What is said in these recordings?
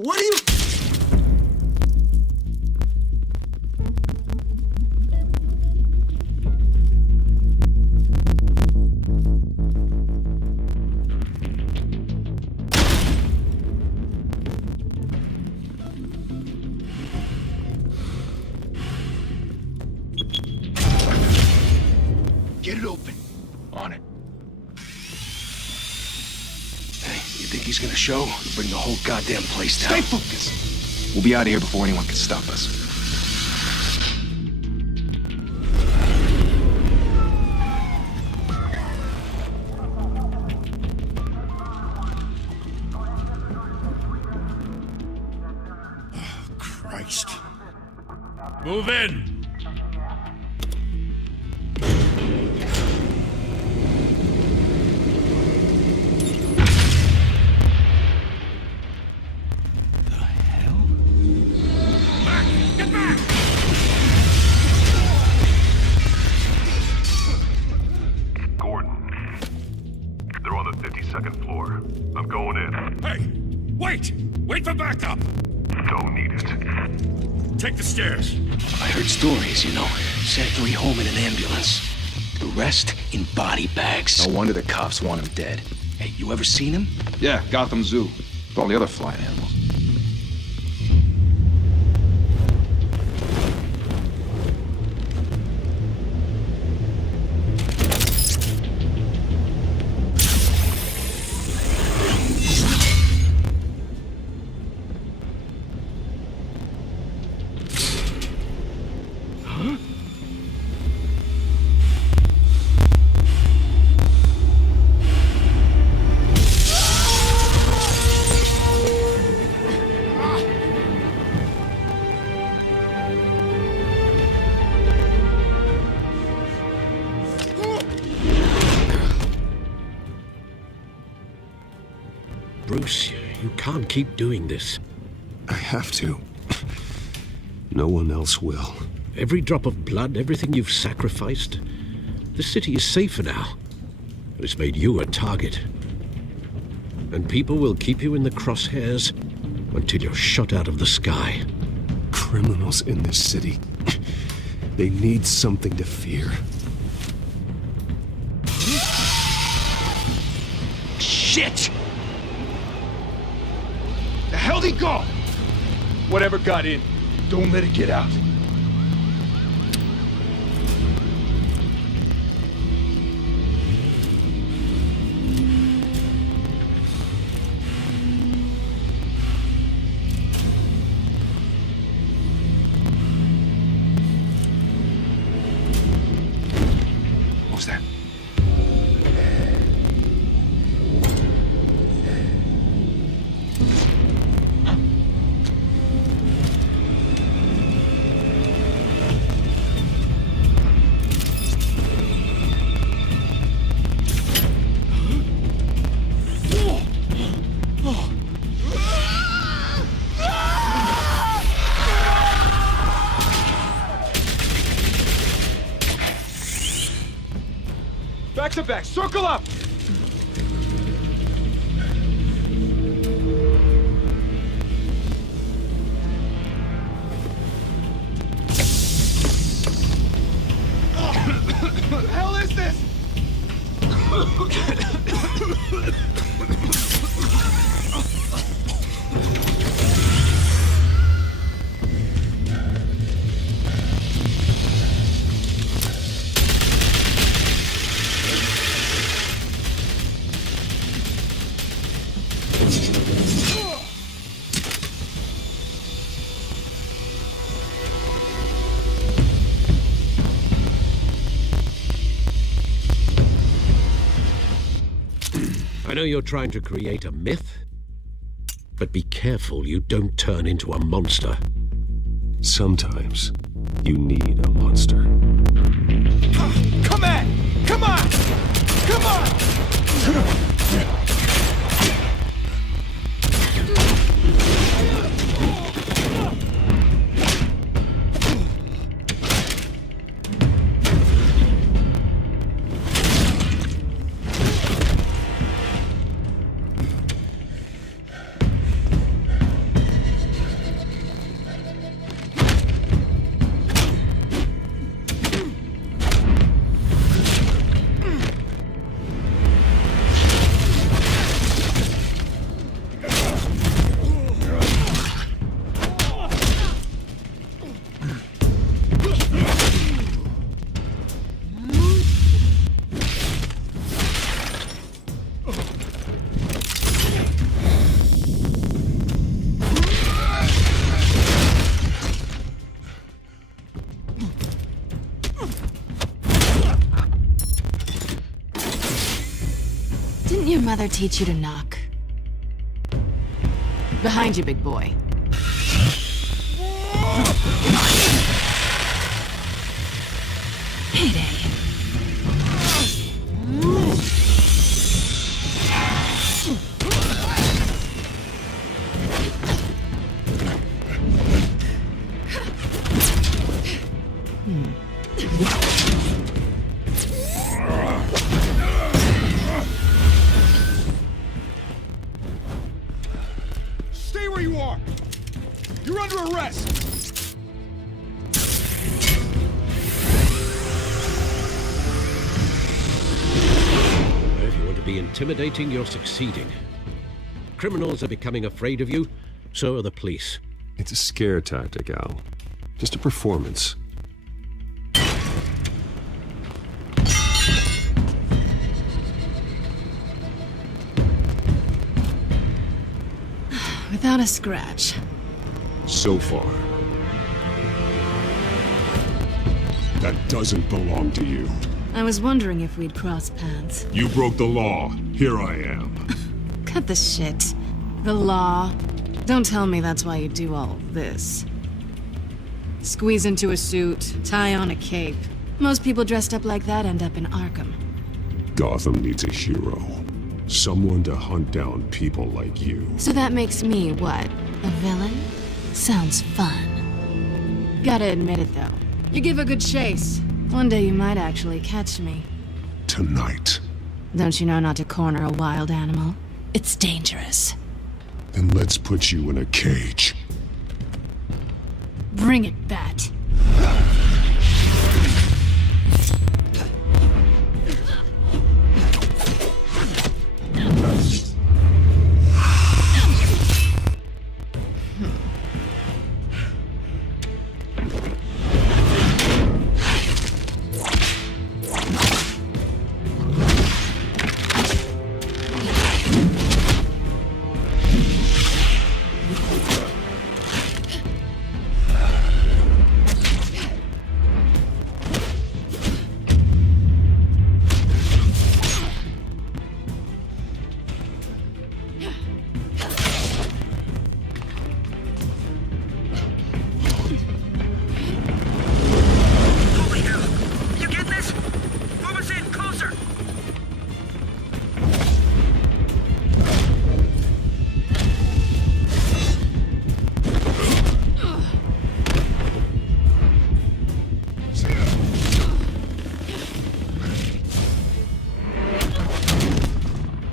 What are you... Get it open. On it. Hey, you think he's gonna show? Bring the whole goddamn place down. Stay focused. We'll be out of here before anyone can stop us. Oh, Christ. Move in! Wait for backup! Don't need it. Take the stairs. I heard stories, you know. Sent 3 home in an ambulance. The rest in body bags. No wonder the cops want him dead. Hey, you ever seen him? Yeah, Gotham Zoo. With all the other flying animals. Bruce, you can't keep doing this. I have to. No one else will. Every drop of blood, everything you've sacrificed. The city is safer now. But it's made you a target. And people will keep you in the crosshairs until you're shot out of the sky. Criminals in this city. They need something to fear. Shit! The hell'd he go? Whatever got in, don't let it get out. What was that? Back to back, circle up! What the hell is this? I know you're trying to create a myth, but be careful you don't turn into a monster. Sometimes you need a monster. Come on! Come on! Come on! Didn't your mother teach you to knock? Behind you, big boy. Heyday. Stay where you are! You're under arrest! If you want to be intimidating, you're succeeding. Criminals are becoming afraid of you, so are the police. It's a scare tactic, Al. Just a performance. Without a scratch. So far. That doesn't belong to you. I was wondering if we'd cross paths. You broke the law. Here I am. Cut the shit. The law. Don't tell me that's why you do all this. Squeeze into a suit, tie on a cape. Most people dressed up like that end up in Arkham. Gotham needs a hero. Someone to hunt down people like you. So that makes me, what, a villain? Sounds fun. Gotta admit it, though. You give a good chase. One day you might actually catch me. Tonight. Don't you know not to corner a wild animal? It's dangerous. Then let's put you in a cage. Bring it, Bat.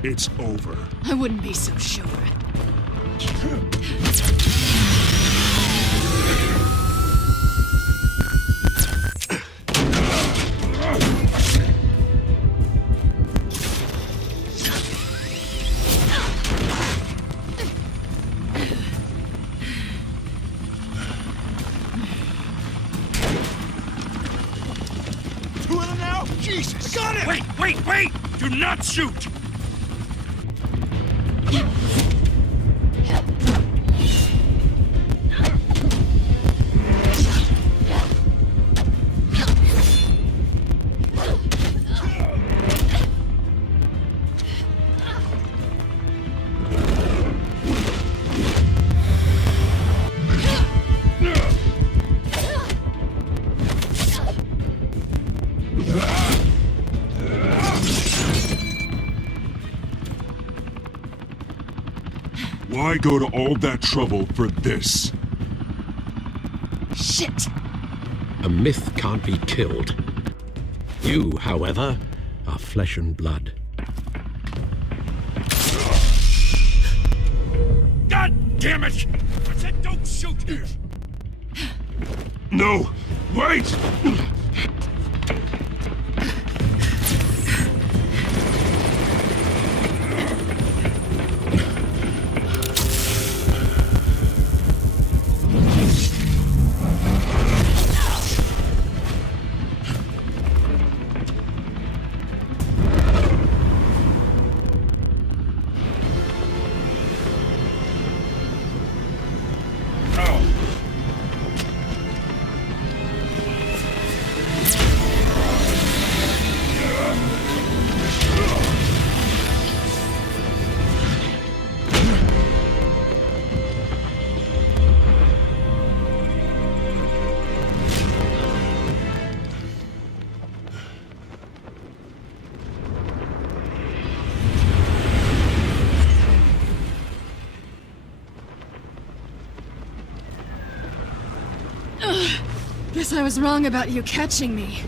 It's over. I wouldn't be so sure. Two of them now? Jesus! Got it! Wait! Do not shoot! Why go to all that trouble for this? Shit! A myth can't be killed. You, however, are flesh and blood. God damn it! I said don't shoot! No! Wait! Guess I was wrong about you catching me.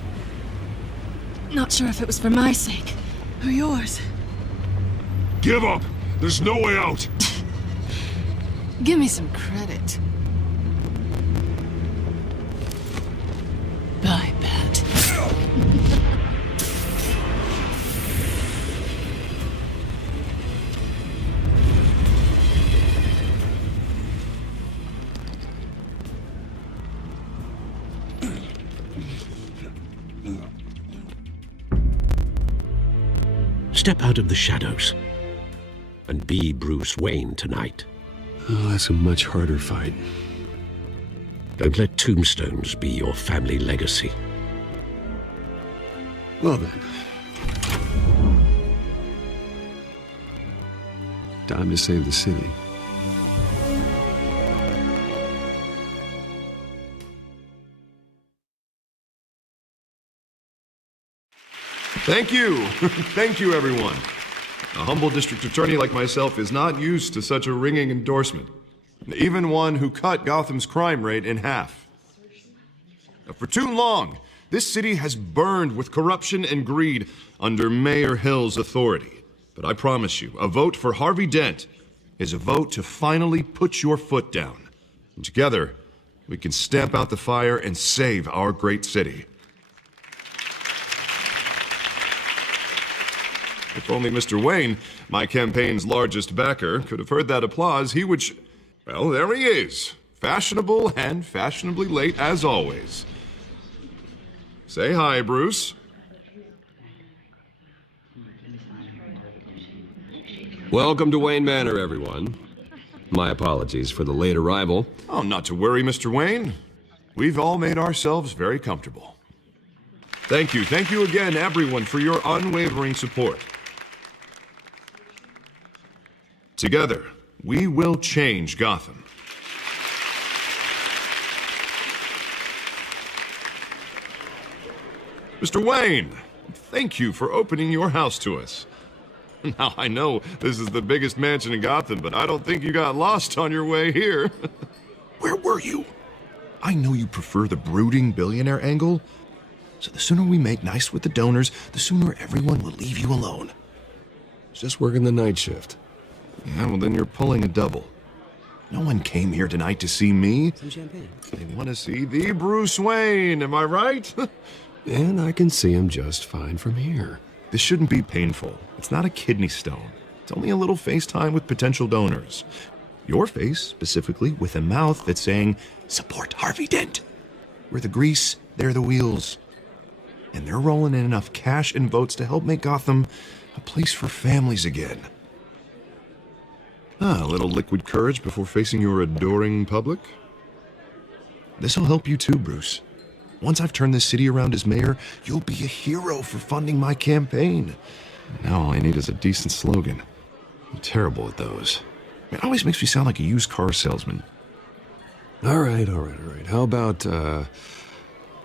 Not sure if it was for my sake or yours. Give up! There's no way out! Give me some credit. Bye, Pat. Step out of the shadows and be Bruce Wayne tonight. Oh, that's a much harder fight. Don't let tombstones be your family legacy. Well then. Time to save the city. Thank you. Thank you, everyone. A humble district attorney like myself is not used to such a ringing endorsement. Even one who cut Gotham's crime rate in half. For too long, this city has burned with corruption and greed under Mayor Hill's authority. But I promise you, a vote for Harvey Dent is a vote to finally put your foot down. And together, we can stamp out the fire and save our great city. If only Mr. Wayne, my campaign's largest backer, could have heard that applause, he would well, there he is. Fashionable and fashionably late as always. Say hi, Bruce. Welcome to Wayne Manor, everyone. My apologies for the late arrival. Oh, not to worry, Mr. Wayne. We've all made ourselves very comfortable. Thank you again, everyone, for your unwavering support. Together, we will change Gotham. Mr. Wayne, thank you for opening your house to us. Now, I know this is the biggest mansion in Gotham, but I don't think you got lost on your way here. Where were you? I know you prefer the brooding billionaire angle, so the sooner we make nice with the donors, the sooner everyone will leave you alone. Just working the night shift. Yeah, well, then you're pulling a double. No one came here tonight to see me. Some champagne. They want to see the Bruce Wayne, am I right? And I can see him just fine from here. This shouldn't be painful. It's not a kidney stone. It's only a little FaceTime with potential donors. Your face, specifically, with a mouth that's saying, support Harvey Dent. We're the grease, they're the wheels. And they're rolling in enough cash and votes to help make Gotham a place for families again. A little liquid courage before facing your adoring public. This'll help you too, Bruce. Once I've turned this city around as mayor, you'll be a hero for funding my campaign. Now all I need is a decent slogan. I'm terrible at those. It always makes me sound like a used car salesman. All right. How about, a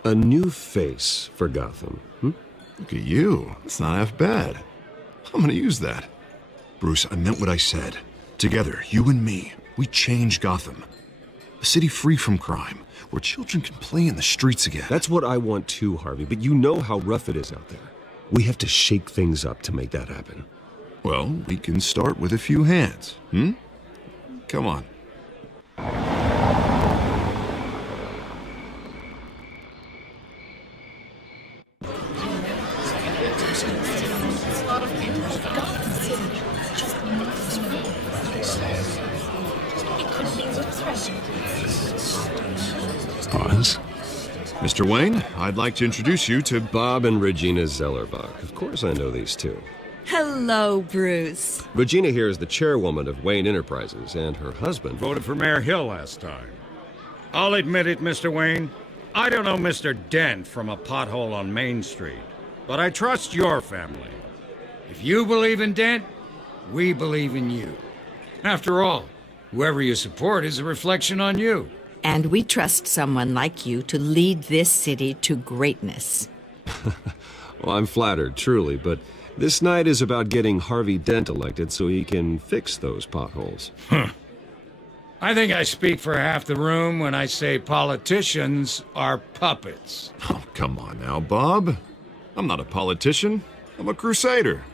new face for Gotham? Look at you. That's not half bad. I'm gonna use that. Bruce, I meant what I said. Together, you and me, we change Gotham. A city free from crime, where children can play in the streets again. That's what I want too, Harvey, but you know how rough it is out there. We have to shake things up to make that happen. Well, we can start with a few hands, Come on. Pause. Mr. Wayne, I'd like to introduce you to Bob and Regina Zellerbach. Of course I know these two. Hello, Bruce. Regina here is the chairwoman of Wayne Enterprises, and her husband... Voted for Mayor Hill last time. I'll admit it, Mr. Wayne. I don't know Mr. Dent from a pothole on Main Street, but I trust your family. If you believe in Dent, we believe in you. After all, whoever you support is a reflection on you. And we trust someone like you to lead this city to greatness. Well, I'm flattered, truly, but this night is about getting Harvey Dent elected so he can fix those potholes. I think I speak for half the room when I say politicians are puppets. Oh, come on now, Bob. I'm not a politician. I'm a crusader.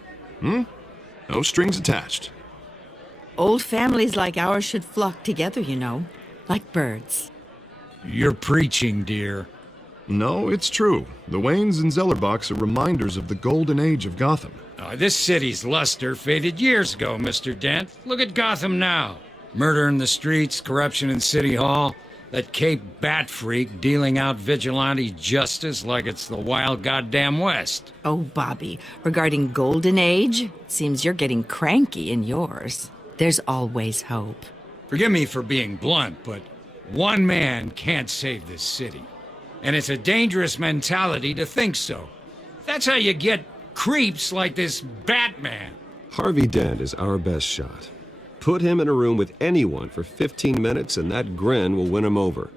No strings attached. Old families like ours should flock together, you know, like birds. You're preaching, dear. No, it's true. The Waynes and Zellerbachs are reminders of the golden age of Gotham. This city's luster faded years ago, Mr. Dent. Look at Gotham now. Murder in the streets, corruption in City Hall, that Cape Bat freak dealing out vigilante justice like it's the wild goddamn West. Oh, Bobby, regarding Golden Age, seems you're getting cranky in yours. There's always hope. Forgive me for being blunt, but one man can't save this city. And it's a dangerous mentality to think so. That's how you get creeps like this Batman. Harvey Dent is our best shot. Put him in a room with anyone for 15 minutes and that grin will win him over.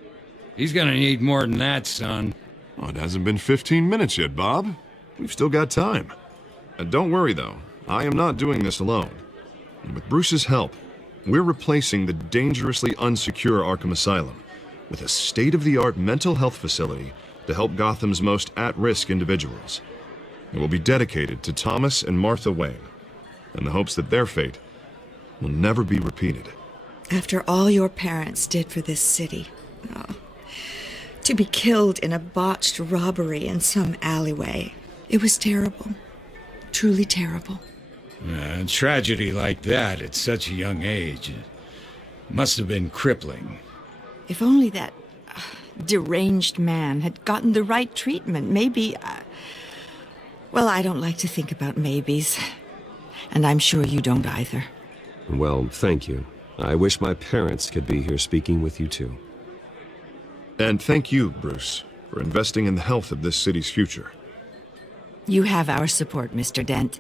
He's gonna need more than that, son. Oh, it hasn't been 15 minutes yet, Bob. We've still got time. And don't worry, though. I am not doing this alone. And with Bruce's help, we're replacing the dangerously unsecure Arkham Asylum with a state-of-the-art mental health facility to help Gotham's most at-risk individuals. It will be dedicated to Thomas and Martha Wayne, in the hopes that their fate will never be repeated. After all your parents did for this city, to be killed in a botched robbery in some alleyway, it was terrible. Truly terrible. A tragedy like that at such a young age must have been crippling. If only that deranged man had gotten the right treatment, maybe... well, I don't like to think about maybes. And I'm sure you don't either. Well, thank you. I wish my parents could be here speaking with you too. And thank you, Bruce, for investing in the health of this city's future. You have our support, Mr. Dent.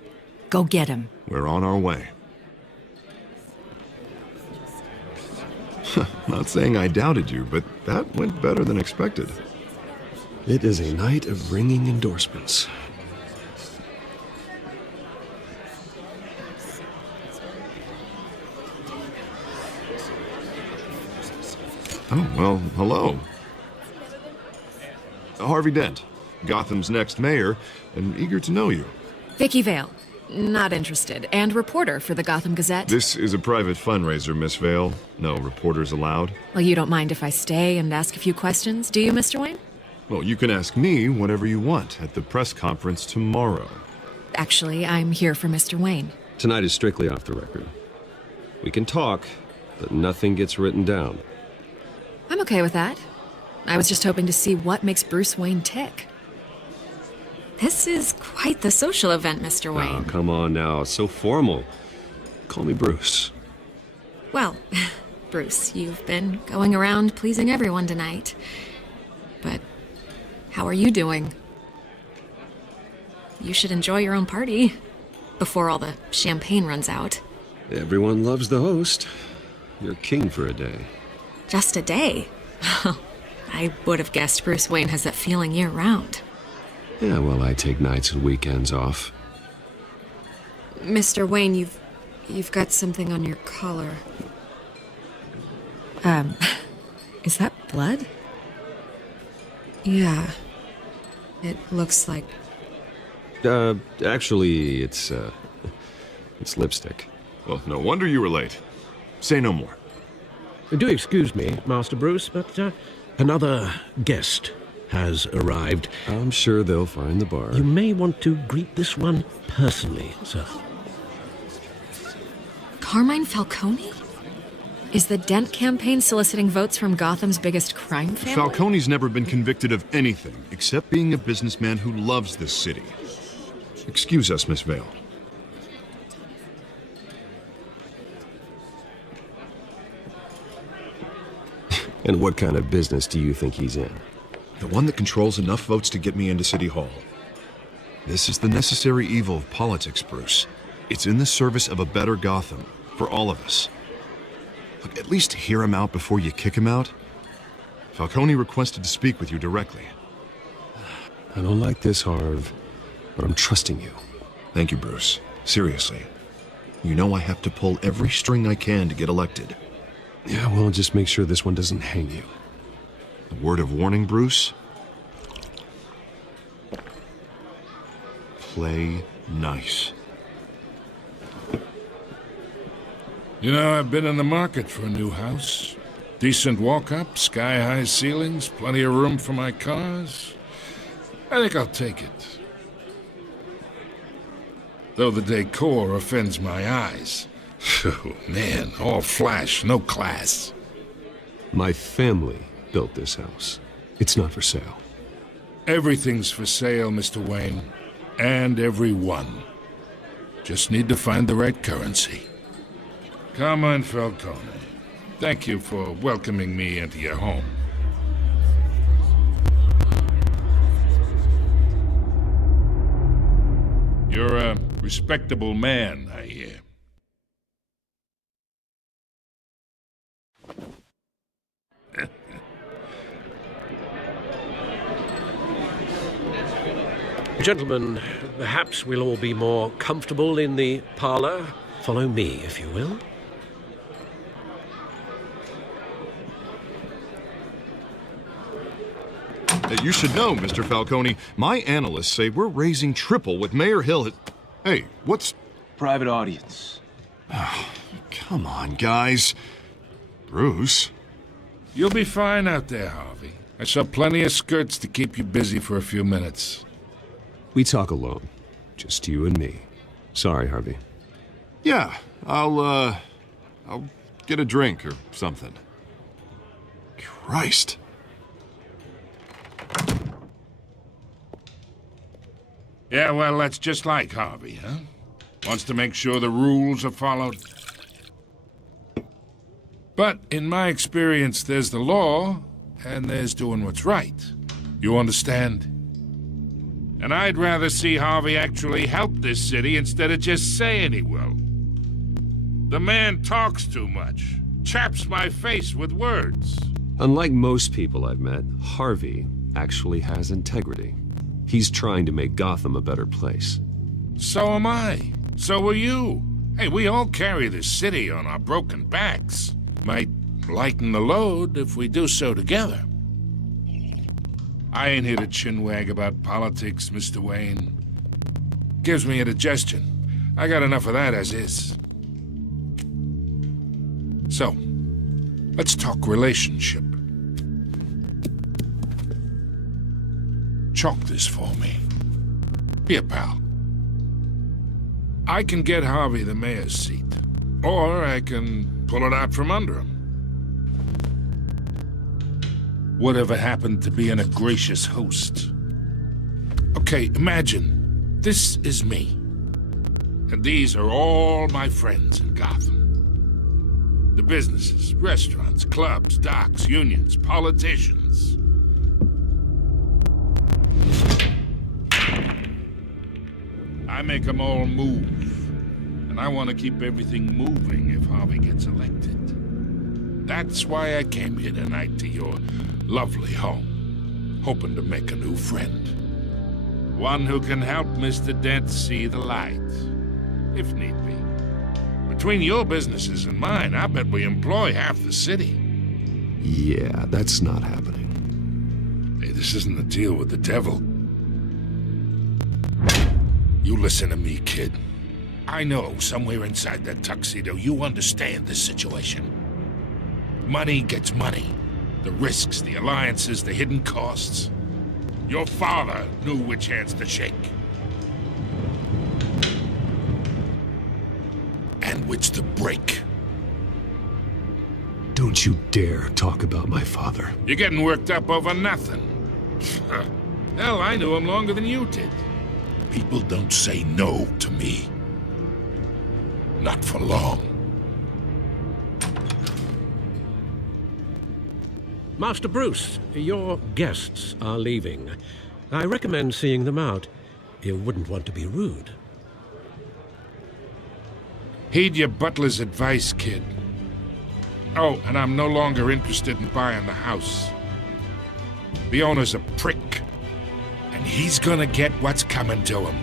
Go get him. We're on our way. Not saying I doubted you, but that went better than expected. It is a night of ringing endorsements. Oh, well, hello. Harvey Dent, Gotham's next mayor, and eager to know you. Vicky Vale. Not interested. And reporter for the Gotham Gazette. This is a private fundraiser, Miss Vale. No reporters allowed. Well, you don't mind if I stay and ask a few questions, do you, Mr. Wayne? Well, you can ask me whatever you want at the press conference tomorrow. Actually, I'm here for Mr. Wayne. Tonight is strictly off the record. We can talk, but nothing gets written down. I'm okay with that. I was just hoping to see what makes Bruce Wayne tick. This is quite the social event, Mr. Wayne. Oh, come on now. So formal. Call me Bruce. Well, Bruce, you've been going around pleasing everyone tonight. But how are you doing? You should enjoy your own party before all the champagne runs out. Everyone loves the host. You're king for a day. Just a day? I would have guessed Bruce Wayne has that feeling year-round. Yeah, well, I take nights and weekends off. Mr. Wayne, you've got something on your collar. Is that blood? Yeah. It looks like... Actually, it's lipstick. Well, no wonder you were late. Say no more. Do excuse me, Master Bruce, but another guest has arrived. I'm sure they'll find the bar. You may want to greet this one personally, sir. Carmine Falcone? Is the Dent campaign soliciting votes from Gotham's biggest crime family? Falcone's never been convicted of anything except being a businessman who loves this city. Excuse us, Miss Vale. And what kind of business do you think he's in? The one that controls enough votes to get me into City Hall. This is the necessary evil of politics, Bruce. It's in the service of a better Gotham, for all of us. Look, at least hear him out before you kick him out. Falcone requested to speak with you directly. I don't like this, Harv, but I'm trusting you. Thank you, Bruce. Seriously. You know I have to pull every string I can to get elected. Yeah, well, just make sure this one doesn't hang you. A word of warning, Bruce? Play nice. You know, I've been in the market for a new house. Decent walk-up, sky-high ceilings, plenty of room for my cars. I think I'll take it. Though the decor offends my eyes. Oh, man, all flash, no class. My family built this house. It's not for sale. Everything's for sale, Mr. Wayne. And everyone. Just need to find the right currency. Come on, Falcone. Thank you for welcoming me into your home. You're a respectable man, I hear. Gentlemen, perhaps we'll all be more comfortable in the parlor. Follow me, if you will. You should know, Mr. Falcone, my analysts say we're raising triple what Mayor Hill had... Hey, what's... Private audience. Oh, come on, guys. Bruce? You'll be fine out there, Harvey. I saw plenty of skirts to keep you busy for a few minutes. We talk alone. Just you and me. Sorry, Harvey. Yeah, I'll get a drink or something. Christ. Yeah, well, that's just like Harvey, huh? Wants to make sure the rules are followed. But in my experience, there's the law, and there's doing what's right. You understand? And I'd rather see Harvey actually help this city instead of just saying he will. The man talks too much, chaps my face with words. Unlike most people I've met, Harvey actually has integrity. He's trying to make Gotham a better place. So am I. So are you. Hey, we all carry this city on our broken backs. Might lighten the load if we do so together. I ain't here to chinwag about politics, Mr. Wayne. Gives me indigestion. I got enough of that as is. So, let's talk relationship. Chalk this for me. Here, pal. I can get Harvey the mayor's seat, or I can pull it out from under him. Whatever happened to being a gracious host? Okay, imagine, this is me. And these are all my friends in Gotham. The businesses, restaurants, clubs, docks, unions, politicians. I make them all move. And I want to keep everything moving if Harvey gets elected. That's why I came here tonight to your lovely home, hoping to make a new friend. One who can help Mr. Dent see the light, if need be. Between your businesses and mine, I bet we employ half the city. Yeah, that's not happening. Hey, this isn't a deal with the devil. You listen to me, kid. I know somewhere inside that tuxedo you understand this situation. Money gets money. The risks, the alliances, the hidden costs. Your father knew which hands to shake. And which to break. Don't you dare talk about my father. You're getting worked up over nothing. Hell, I knew him longer than you did. People don't say no to me. Not for long. Master Bruce, your guests are leaving. I recommend seeing them out. You wouldn't want to be rude. Heed your butler's advice, kid. Oh, and I'm no longer interested in buying the house. The owner's a prick, and he's gonna get what's coming to him.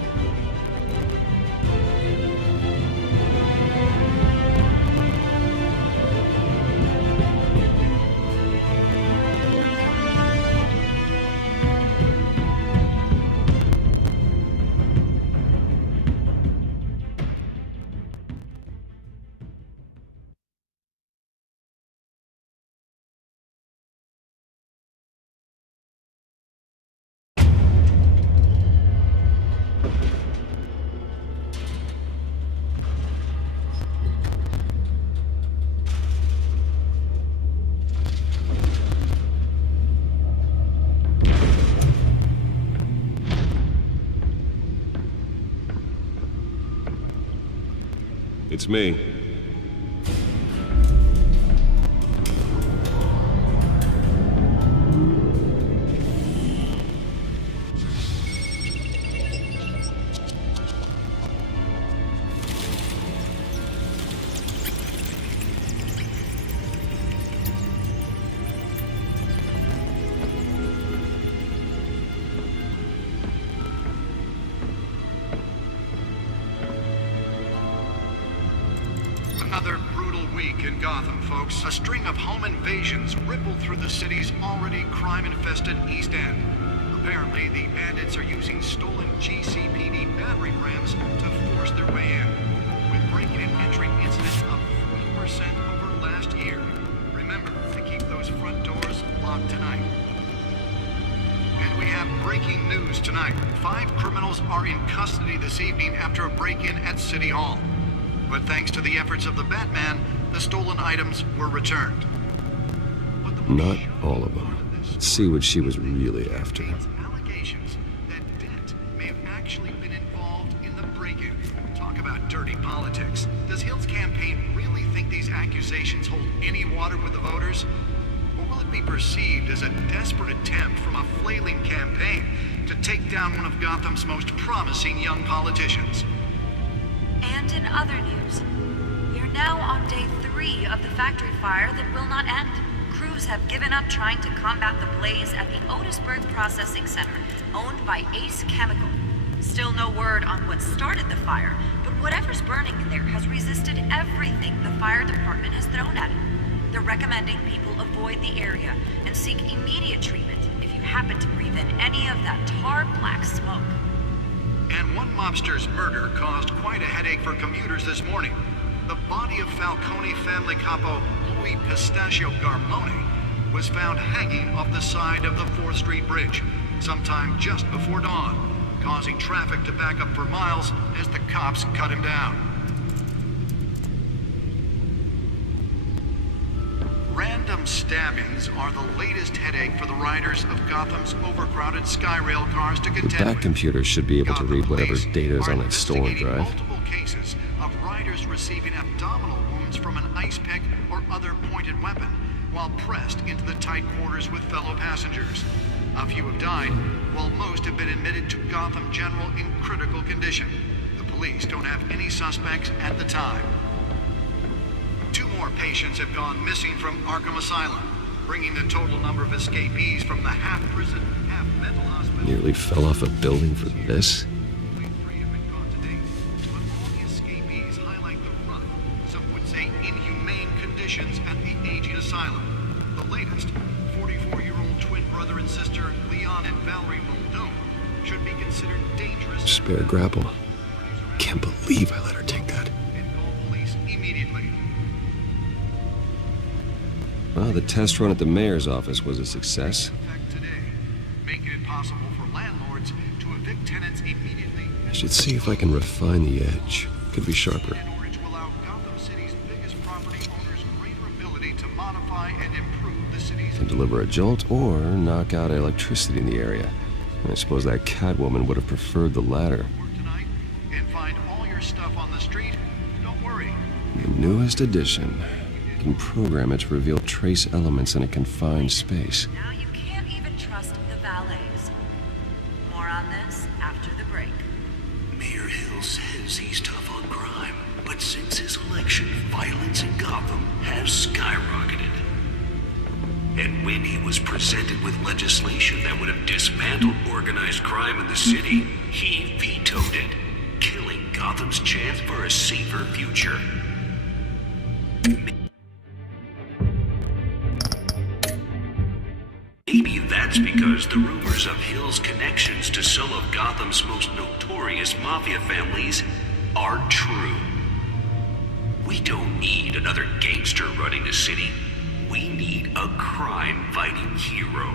It's me. Another brutal week in Gotham, folks. A string of home invasions rippled through the city's already crime-infested East End. Apparently, the bandits are using stolen GCPD battering rams to force their way in, with breaking and entering incidents up 40% over last year. Remember to keep those front doors locked tonight. And we have breaking news tonight. 5 criminals are in custody this evening after a break-in at City Hall. But thanks to the efforts of the Batman, the stolen items were returned. Not all of them. Let's see what she was really after. Allegations that Dent may have actually been involved in the break-in. Talk about dirty politics. Does Hill's campaign really think these accusations hold any water with the voters? Or will it be perceived as a desperate attempt from a flailing campaign to take down one of Gotham's most promising young politicians? And in other news, we are now on day 3 of the factory fire that will not end. Crews have given up trying to combat the blaze at the Otisburg Processing Center, owned by Ace Chemical. Still no word on what started the fire, but whatever's burning in there has resisted everything the fire department has thrown at it. They're recommending people avoid the area and seek immediate treatment if you happen to breathe in any of that tar black smoke. And one mobster's murder caused quite a headache for commuters this morning. The body of Falcone family capo Louis Pistachio Garmone was found hanging off the side of the 4th Street Bridge sometime just before dawn, causing traffic to back up for miles as the cops cut him down. Random stabbings are the latest headache for the riders of Gotham's overcrowded Skyrail cars to The contend back with. computer should be able to read whatever Police data is are on that storm investigating drive. multiple cases of riders receiving abdominal wounds from an ice pick or other pointed weapon while pressed into the tight quarters with fellow passengers. A few have died, while most have been admitted to Gotham General in critical condition. The police don't have any suspects at the time. 2 more patients have gone missing from Arkham Asylum, bringing the total number of escapees from the half-prison, half-mental hospital. Nearly fell off a building for this? Only 3 have been caught to date, but all the escapees highlight the rough, some would say inhumane conditions at the aging asylum. The latest, 44-year-old twin brother and sister Leon and Valerie Muldoon, should be considered dangerous. Spare grapple. Can't believe I let her take that. And call police immediately. Well, the test run at the mayor's office was a success. Effect today, making it possible for landlords to evict tenants immediately. I should see if I can refine the edge. Could be sharper. In order to allow Gotham City's biggest property owners greater ability to modify and improve the city's. Can deliver a jolt or knock out electricity in the area. And I suppose that Catwoman would have preferred the latter. Work tonight and find all your stuff on the street. Don't worry. The newest addition. Can program it to reveal trace elements in a confined space. Now you can't even trust the valets. More on this after the break. Mayor Hill says he's tough on crime, but since his election, violence in Gotham has skyrocketed. And when he was presented with legislation that would have dismantled organized crime in the city, he vetoed it, killing Gotham's chance for a safer future. Maybe that's because the rumors of Hill's connections to some of Gotham's most notorious mafia families are true. We don't need another gangster running the city. We need a crime-fighting hero.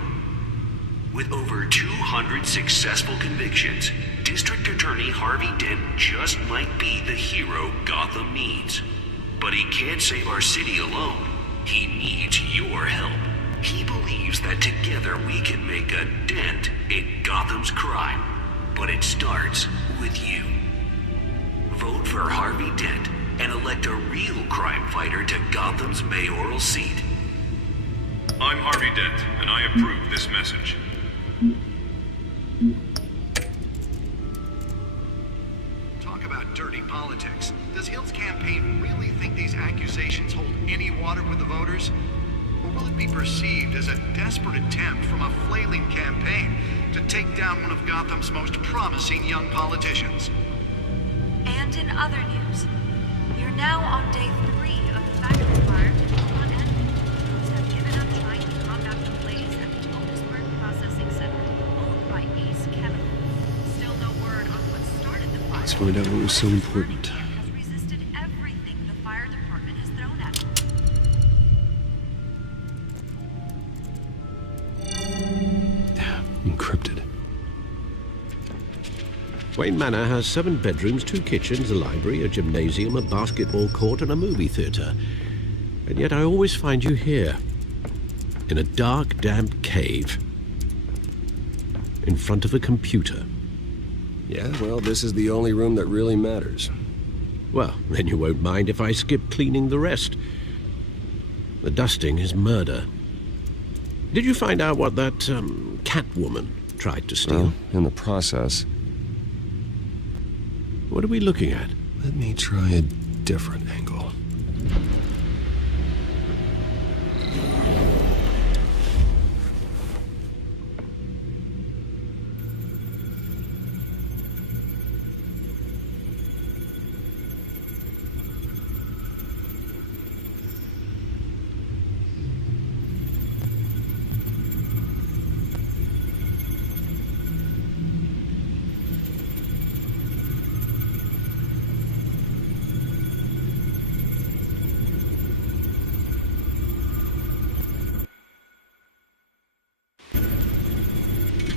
With over 200 successful convictions, District Attorney Harvey Dent just might be the hero Gotham needs. But he can't save our city alone. He needs your help. He believes that together we can make a dent in Gotham's crime. But it starts with you. Vote for Harvey Dent and elect crime fighter to Gotham's mayoral seat. I'm Harvey Dent, and I approve this message. Talk about dirty politics. Does Hill's campaign really think these accusations hold any water with the voters? Or will it be perceived as a desperate attempt from a flailing campaign to take down one of Gotham's most promising young politicians? And in other news, you're now on day 3 of the factory fire that will not end. Crews have given up trying to combat the blaze at the Otisburg Processing Center, owned by Ace Chemical. Still no word on what started the fire. Let's find out what was so important. Has resisted everything the fire department has thrown at him. Encrypted. Wayne Manor has 7 bedrooms, 2 kitchens, a library, a gymnasium, a basketball court, and a movie theatre. And yet I always find you here, in a dark, damp cave, in front of a computer. Yeah, well, this is the only room that really matters. Well, then you won't mind if I skip cleaning the rest. The dusting is murder. Did you find out what that, Catwoman tried to steal? Well, in the process. What are we looking at? Let me try a different angle.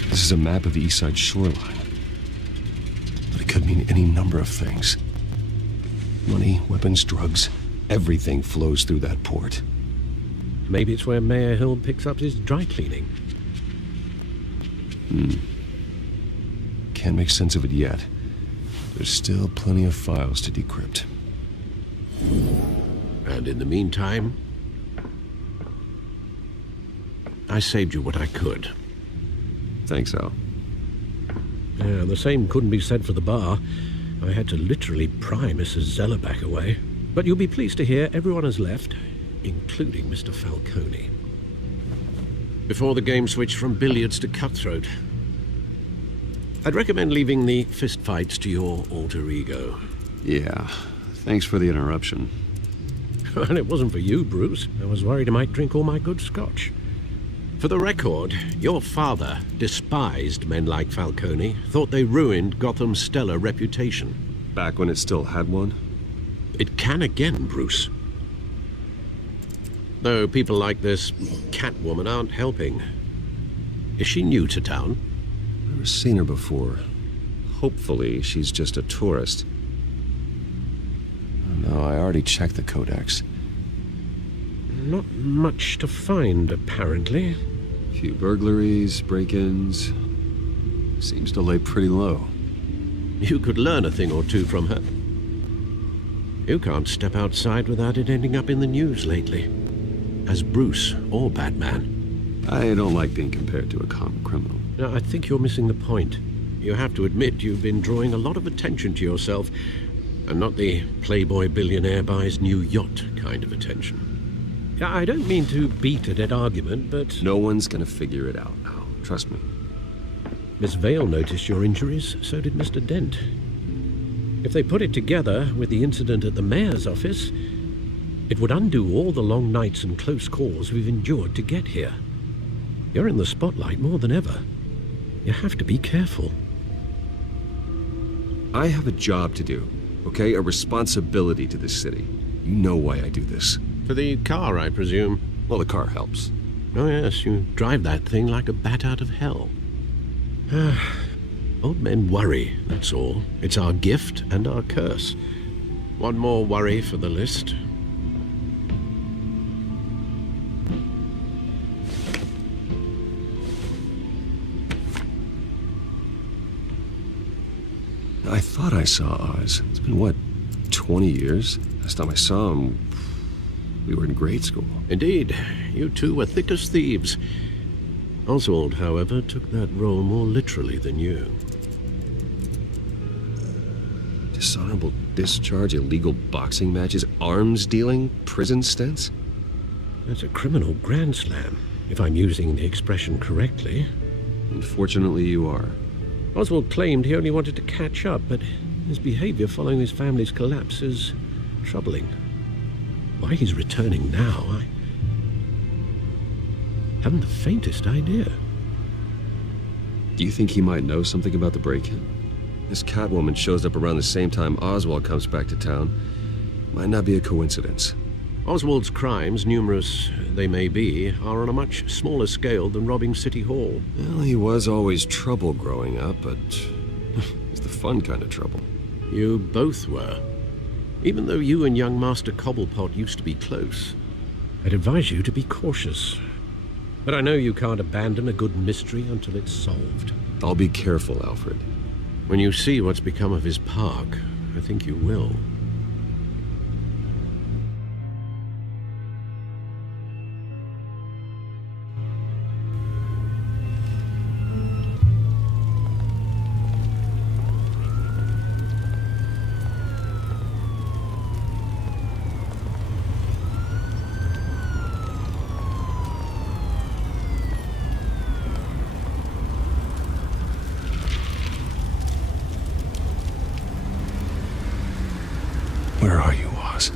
This is a map of the east side shoreline. But it could mean any number of things. Money, weapons, drugs, everything flows through that port. Maybe it's where Mayor Hill picks up his dry cleaning. Can't make sense of it yet. There's still plenty of files to decrypt. And in the meantime, I saved you what I could. Thanks, Al. Yeah, the same couldn't be said for the bar. I had to literally pry Mrs. Zellerback away. But you'll be pleased to hear everyone has left, including Mr. Falcone. Before the game switched from billiards to cutthroat. I'd recommend leaving the fistfights to your alter ego. Yeah, thanks for the interruption. And it wasn't for you, Bruce. I was worried I might drink all my good scotch. For the record, your father despised men like Falcone, thought they ruined Gotham's stellar reputation. Back when it still had one? It can again, Bruce. Though people like this Catwoman aren't helping. Is she new to town? Never seen her before. Hopefully, she's just a tourist. No, I already checked the codex. Not much to find, apparently. Few burglaries, break-ins. Seems to lay pretty low. You could learn a thing or two from her. You can't step outside without it ending up in the news lately. As Bruce or Batman. I don't like being compared to a common criminal. No, I think you're missing the point. You have to admit you've been drawing a lot of attention to yourself, and not the playboy billionaire buys new yacht kind of attention. I don't mean to beat a dead argument, but... No one's gonna figure it out now. Trust me. Miss Vale noticed your injuries, so did Mr. Dent. If they put it together with the incident at the mayor's office, it would undo all the long nights and close calls we've endured to get here. You're in the spotlight more than ever. You have to be careful. I have a job to do, okay? A responsibility to this city. You know why I do this. For the car, I presume. Well, the car helps. Oh, yes, you drive that thing like a bat out of hell. Old men worry, that's all. It's our gift and our curse. One more worry for the list. I thought I saw Oz. It's been, what, 20 years. Last time I saw him, we were in grade school. Indeed, you two were thick as thieves. Oswald, however, took that role more literally than you. Dishonorable discharge, illegal boxing matches, arms dealing, prison stints? That's a criminal grand slam, if I'm using the expression correctly. Unfortunately, you are. Oswald claimed he only wanted to catch up, but his behavior following his family's collapse is troubling. Why he's returning now, I haven't the faintest idea. Do you think he might know something about the break-in? This Catwoman shows up around the same time Oswald comes back to town. Might not be a coincidence. Oswald's crimes, numerous they may be, are on a much smaller scale than robbing City Hall. Well, he was always trouble growing up, but it's the fun kind of trouble. You both were. Even though you and young Master Cobblepot used to be close, I'd advise you to be cautious. But I know you can't abandon a good mystery until it's solved. I'll be careful, Alfred. When you see what's become of his park, I think you will. Where are you, Oz?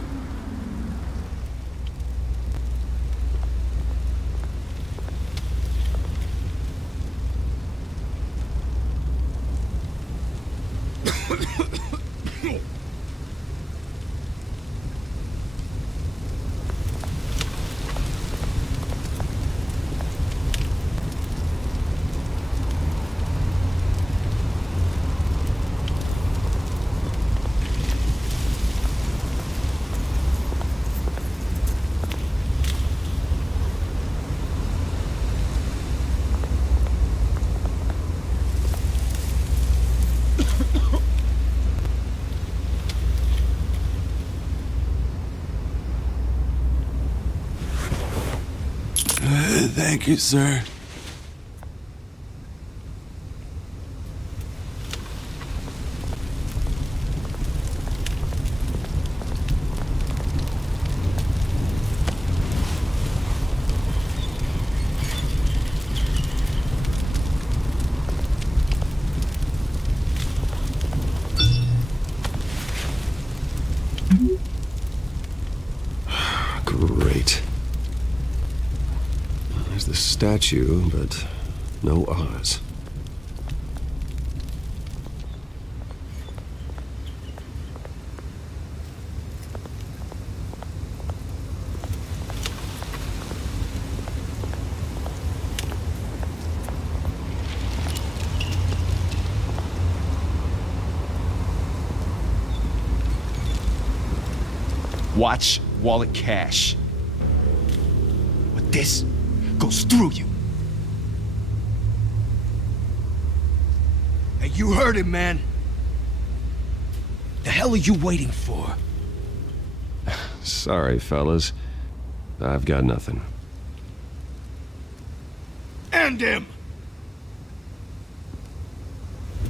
Thank you, sir. Great. There's the statue, but no Oz. Watch wallet cash. But this goes through you. Hey, you heard it, man. The hell are you waiting for? Sorry, fellas. I've got nothing. End him!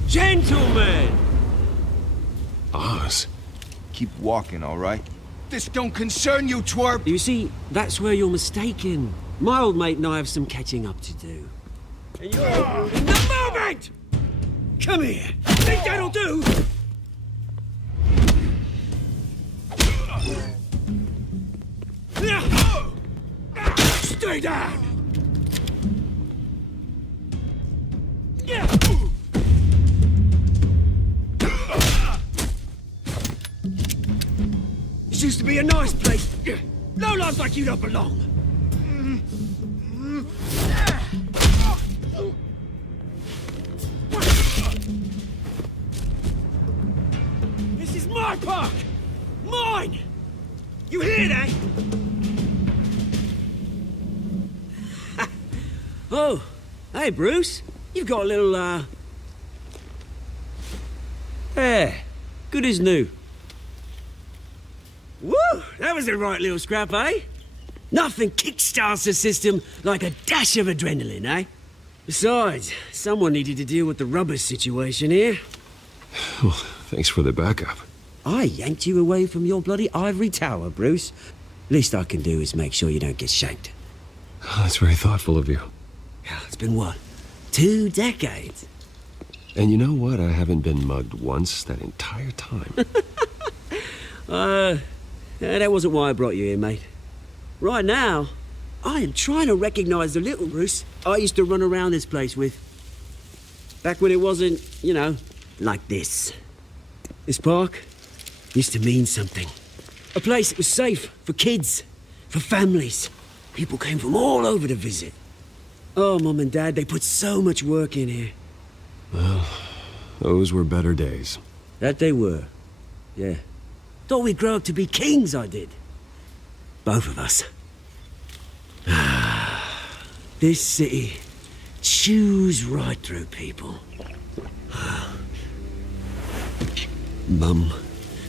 Gentlemen! Oz? Keep walking, all right? This don't concern you, twerp! You see, that's where you're mistaken. My old mate and I have some catching up to do. And you're in the moment! Come here! Think that'll do? Stay down! This used to be a nice place. No lives like you don't belong. This is my park! Mine! You hear that? Oh, hey Bruce. You've got a little, Yeah, good as new. Woo! That was a right little scrap, eh? Nothing kickstarts the system like a dash of adrenaline, eh? Besides, someone needed to deal with the rubber situation here. Well, thanks for the backup. I yanked you away from your bloody ivory tower, Bruce. Least I can do is make sure you don't get shanked. Oh, that's very thoughtful of you. It's been what? 2 decades? And you know what? I haven't been mugged once that entire time. That wasn't why I brought you here, mate. Right now, I am trying to recognize the little Bruce I used to run around this place with. Back when it wasn't, you know, like this. This park used to mean something. A place that was safe for kids, for families. People came from all over to visit. Oh, Mum and Dad, they put so much work in here. Well, those were better days. That they were. Yeah. Thought we'd grow up to be kings, I did. Both of us. This city chews right through people. Mum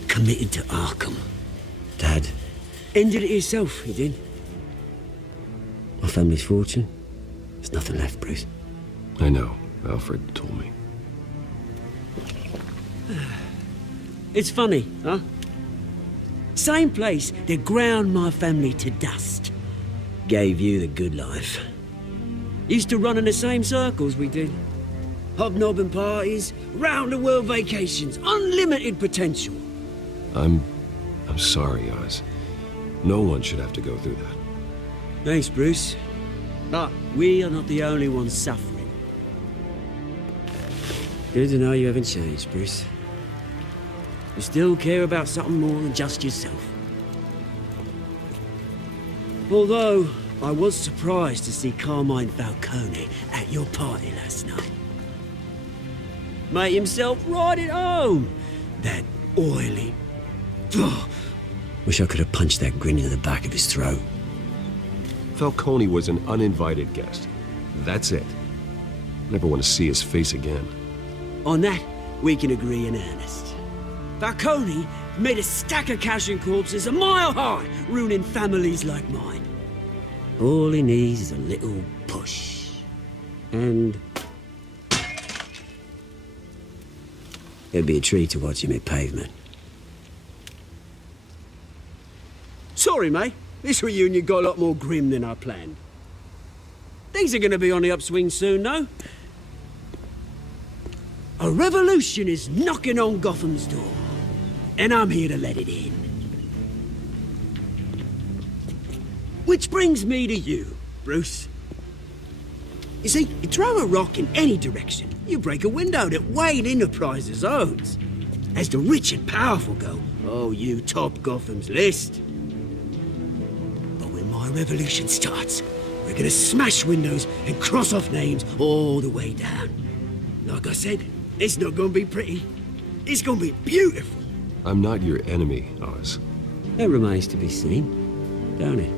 committed to Arkham. Dad ended it himself, he did. My family's fortune. There's nothing left, Bruce. I know. Alfred told me. It's funny, huh? Same place that ground my family to dust. Gave you the good life. Used to run in the same circles we did. Hobnobbing parties, round-the-world vacations, unlimited potential. I'm sorry, Oz. No one should have to go through that. Thanks, Bruce. But we are not the only ones suffering. Good to know you haven't changed, Bruce. You still care about something more than just yourself. Although, I was surprised to see Carmine Falcone at your party last night. Made himself right at home. That oily... Ugh. Wish I could have punched that grin into the back of his throat. Falcone was an uninvited guest. That's it. Never want to see his face again. On that, we can agree in earnest. Falcone made a stack of cash and corpses a mile high, ruining families like mine. All he needs is a little push. And... it'd be a treat to watch him hit pavement. Sorry, mate. This reunion got a lot more grim than I planned. Things are gonna be on the upswing soon, though. A revolution is knocking on Gotham's door, and I'm here to let it in. Which brings me to you, Bruce. You see, you throw a rock in any direction, you break a window that Wayne Enterprises owns. As the rich and powerful go, oh, you top Gotham's list. But when my revolution starts, we're gonna smash windows and cross off names all the way down. Like I said, it's not gonna be pretty. It's gonna be beautiful. I'm not your enemy, Oz. That remains to be seen, don't it?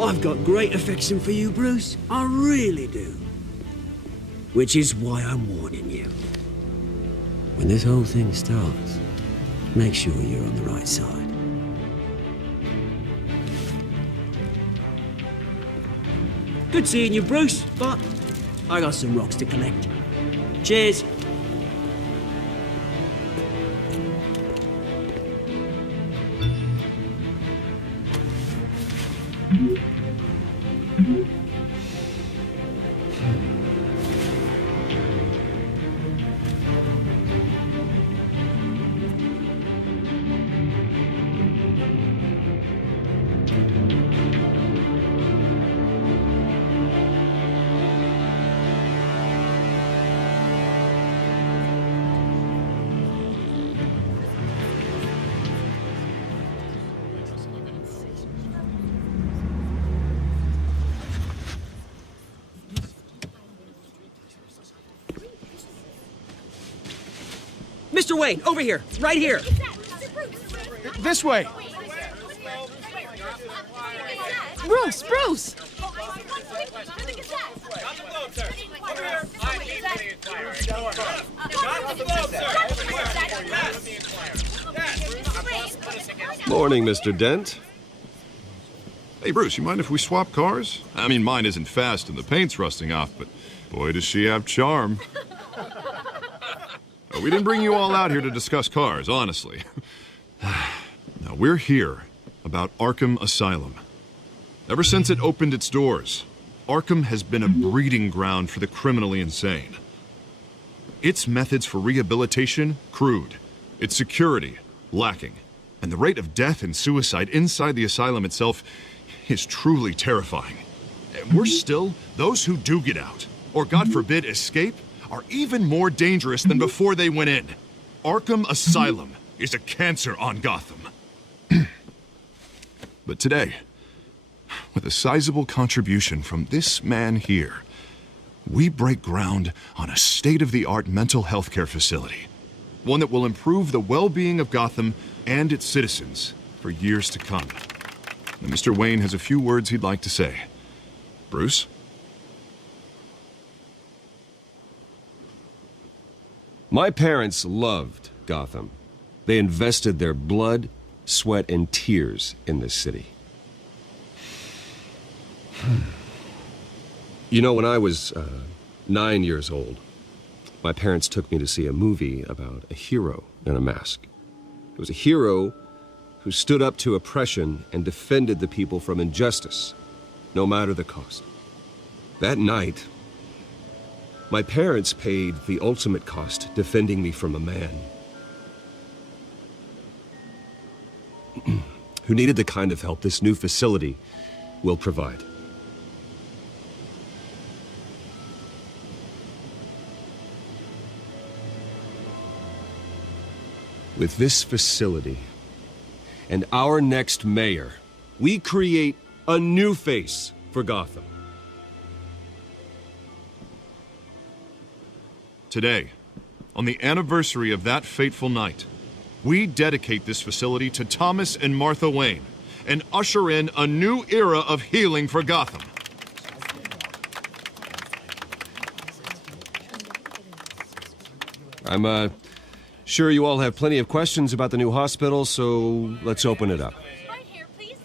I've got great affection for you, Bruce. I really do. Which is why I'm warning you. When this whole thing starts, make sure you're on the right side. Good seeing you, Bruce, but I got some rocks to collect. Cheers. Mr. Wayne, over here, right here. This way. Bruce, Bruce! Morning, Mr. Dent. Hey, Bruce, you mind if we swap cars? I mean, mine isn't fast and the paint's rusting off, but boy, does she have charm. We didn't bring you all out here to discuss cars, honestly. Now, we're here about Arkham Asylum. Ever since it opened its doors, Arkham has been a breeding ground for the criminally insane. Its methods for rehabilitation, crude. Its security, lacking. And the rate of death and suicide inside the asylum itself is truly terrifying. And worse still, those who do get out, or God forbid escape, are even more dangerous than before they went in. Arkham Asylum is a cancer on Gotham. But today, with a sizable contribution from this man here, we break ground on a state-of-the-art mental health care facility. One that will improve the well-being of Gotham and its citizens for years to come. Now, Mr. Wayne has a few words he'd like to say. Bruce? My parents loved Gotham. They invested their blood, sweat, and tears in this city. You know, when I was 9 years old, my parents took me to see a movie about a hero in a mask. It was a hero who stood up to oppression and defended the people from injustice, no matter the cost. That night, my parents paid the ultimate cost defending me from a man who needed the kind of help this new facility will provide. With this facility and our next mayor, we create a new face for Gotham. Today, on the anniversary of that fateful night, we dedicate this facility to Thomas and Martha Wayne and usher in a new era of healing for Gotham. I'm sure you all have plenty of questions about the new hospital, so let's open it up.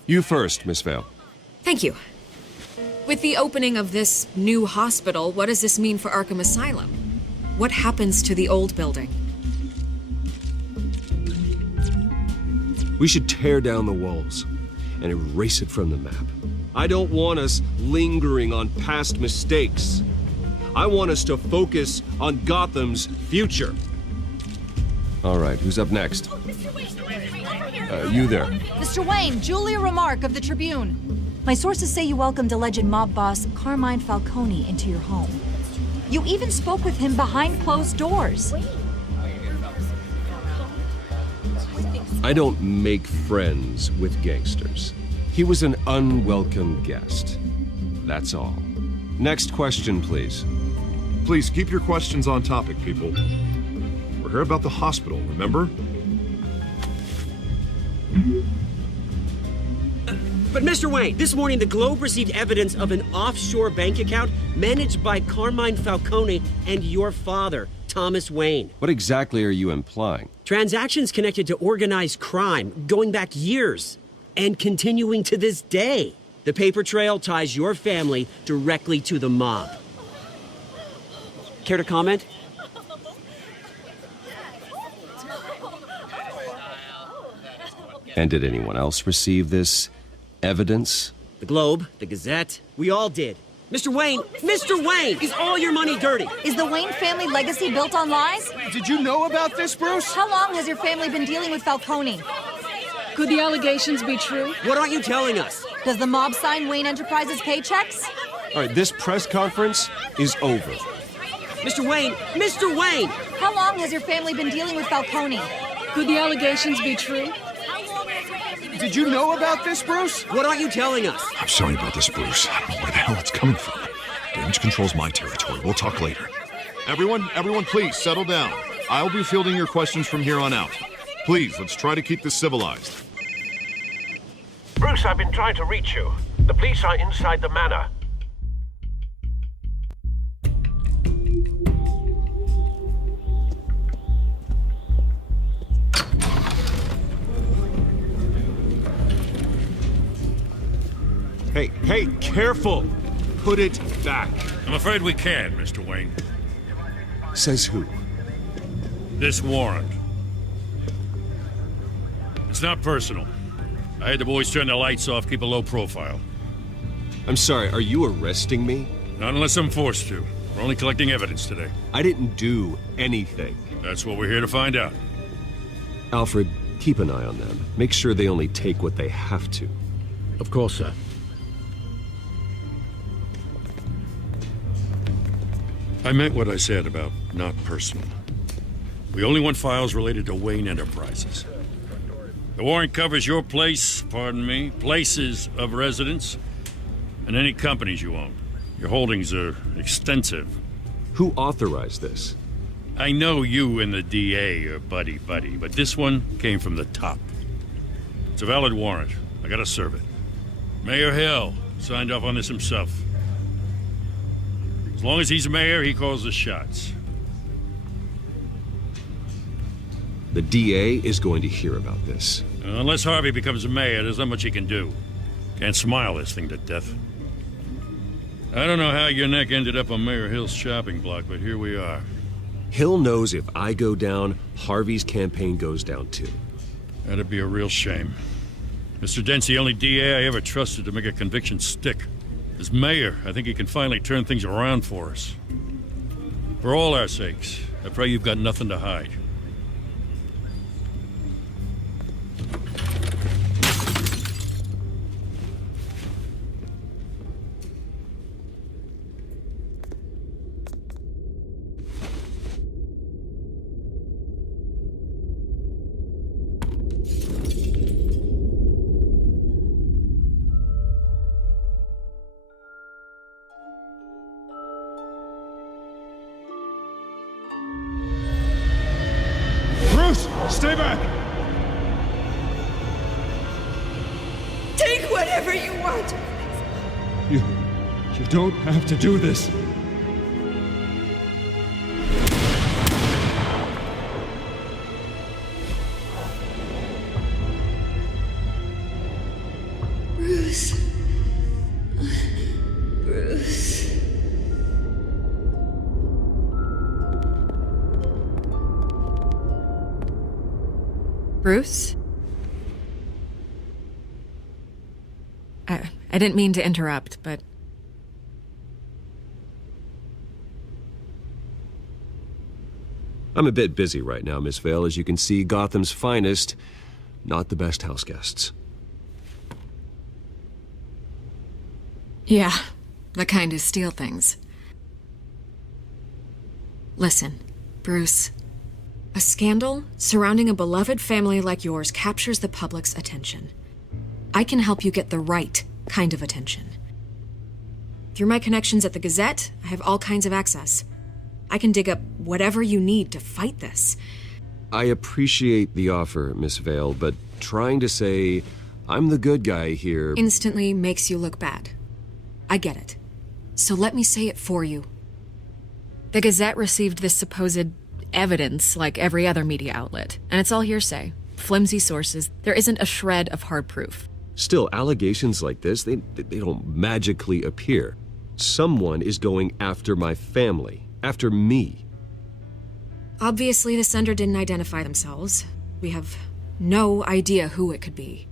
You first, Miss Vale. Thank you. With the opening of this new hospital, what does this mean for Arkham Asylum? What happens to the old building? We should tear down the walls and erase it from the map. I don't want us lingering on past mistakes. I want us to focus on Gotham's future. All right, who's up next? You there. Mr. Wayne, Julia Remark of the Tribune. My sources say you welcomed alleged mob boss Carmine Falcone into your home. You even spoke with him behind closed doors. I don't make friends with gangsters. He was an unwelcome guest. That's all. Next question, please. Please keep your questions on topic, people. We're here about the hospital, remember? But Mr. Wayne, this morning the Globe received evidence of an offshore bank account managed by Carmine Falcone and your father, Thomas Wayne. What exactly are you implying? Transactions connected to organized crime going back years and continuing to this day. The paper trail ties your family directly to the mob. Care to comment? And did anyone else receive this evidence? The Globe, the Gazette, we all did. Mr. Wayne, is all your money dirty? Is the Wayne family legacy built on lies? Did you know about this, Bruce? How long has your family been dealing with Falcone? Could the allegations be true? What aren't you telling us? Does the mob sign Wayne Enterprises paychecks? All right, this press conference is over. Mr. Wayne! How long has your family been dealing with Falcone? Could the allegations be true? Did you know about this, Bruce? What aren't you telling us? I'm sorry about this, Bruce. I don't know where the hell it's coming from. Damage control's my territory. We'll talk later. Everyone, please settle down. I'll be fielding your questions from here on out. Please, let's try to keep this civilized. Bruce, I've been trying to reach you. The police are inside the manor. Hey, careful! Put it back. I'm afraid we can't, Mr. Wayne. Says who? This warrant. It's not personal. I had the boys turn the lights off, keep a low profile. I'm sorry, are you arresting me? Not unless I'm forced to. We're only collecting evidence today. I didn't do anything. That's what we're here to find out. Alfred, keep an eye on them. Make sure they only take what they have to. Of course, sir. I meant what I said about not personal. We only want files related to Wayne Enterprises. The warrant covers your place, pardon me, places of residence, and any companies you own. Your holdings are extensive. Who authorized this? I know you and the DA are buddy-buddy, but this one came from the top. It's a valid warrant. I gotta serve it. Mayor Hill signed off on this himself. As long as he's mayor, he calls the shots. The DA is going to hear about this. Unless Harvey becomes mayor, there's not much he can do. Can't smile this thing to death. I don't know how your neck ended up on Mayor Hill's shopping block, but here we are. Hill knows if I go down, Harvey's campaign goes down too. That'd be a real shame. Mr. Dent's the only DA I ever trusted to make a conviction stick. As mayor, I think he can finally turn things around for us. For all our sakes, I pray you've got nothing to hide. Stay back! Take whatever you want! You don't have to do this. Bruce. Bruce. Bruce? I didn't mean to interrupt, but... I'm a bit busy right now, Miss Vale. As you can see, Gotham's finest, not the best house guests. Yeah, the kind who steal things. Listen, Bruce. A scandal surrounding a beloved family like yours captures the public's attention. I can help you get the right kind of attention. Through my connections at the Gazette, I have all kinds of access. I can dig up whatever you need to fight this. I appreciate the offer, Miss Vale, but trying to say I'm the good guy here... instantly makes you look bad. I get it. So let me say it for you. The Gazette received this supposed evidence like every other media outlet, and it's all hearsay. Flimsy sources. There isn't a shred of hard proof. Still, allegations like this, they don't magically appear. Someone is going after my family, after me. Obviously, the sender didn't identify themselves. We have no idea who it could be.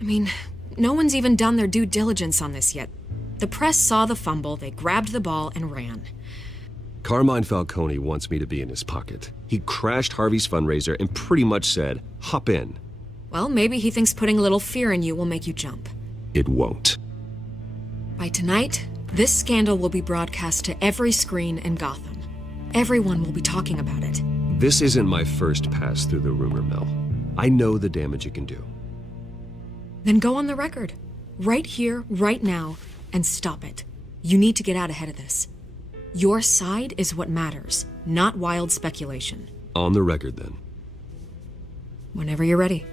I mean, no one's even done their due diligence on this yet. The press saw the fumble, they grabbed the ball and ran. Carmine Falcone wants me to be in his pocket. He crashed Harvey's fundraiser and pretty much said, hop in. Well, maybe he thinks putting a little fear in you will make you jump. It won't. By tonight, this scandal will be broadcast to every screen in Gotham. Everyone will be talking about it. This isn't my first pass through the rumor mill. I know the damage it can do. Then go on the record. Right here, right now, and stop it. You need to get out ahead of this. Your side is what matters, not wild speculation. On the record, then. Whenever you're ready.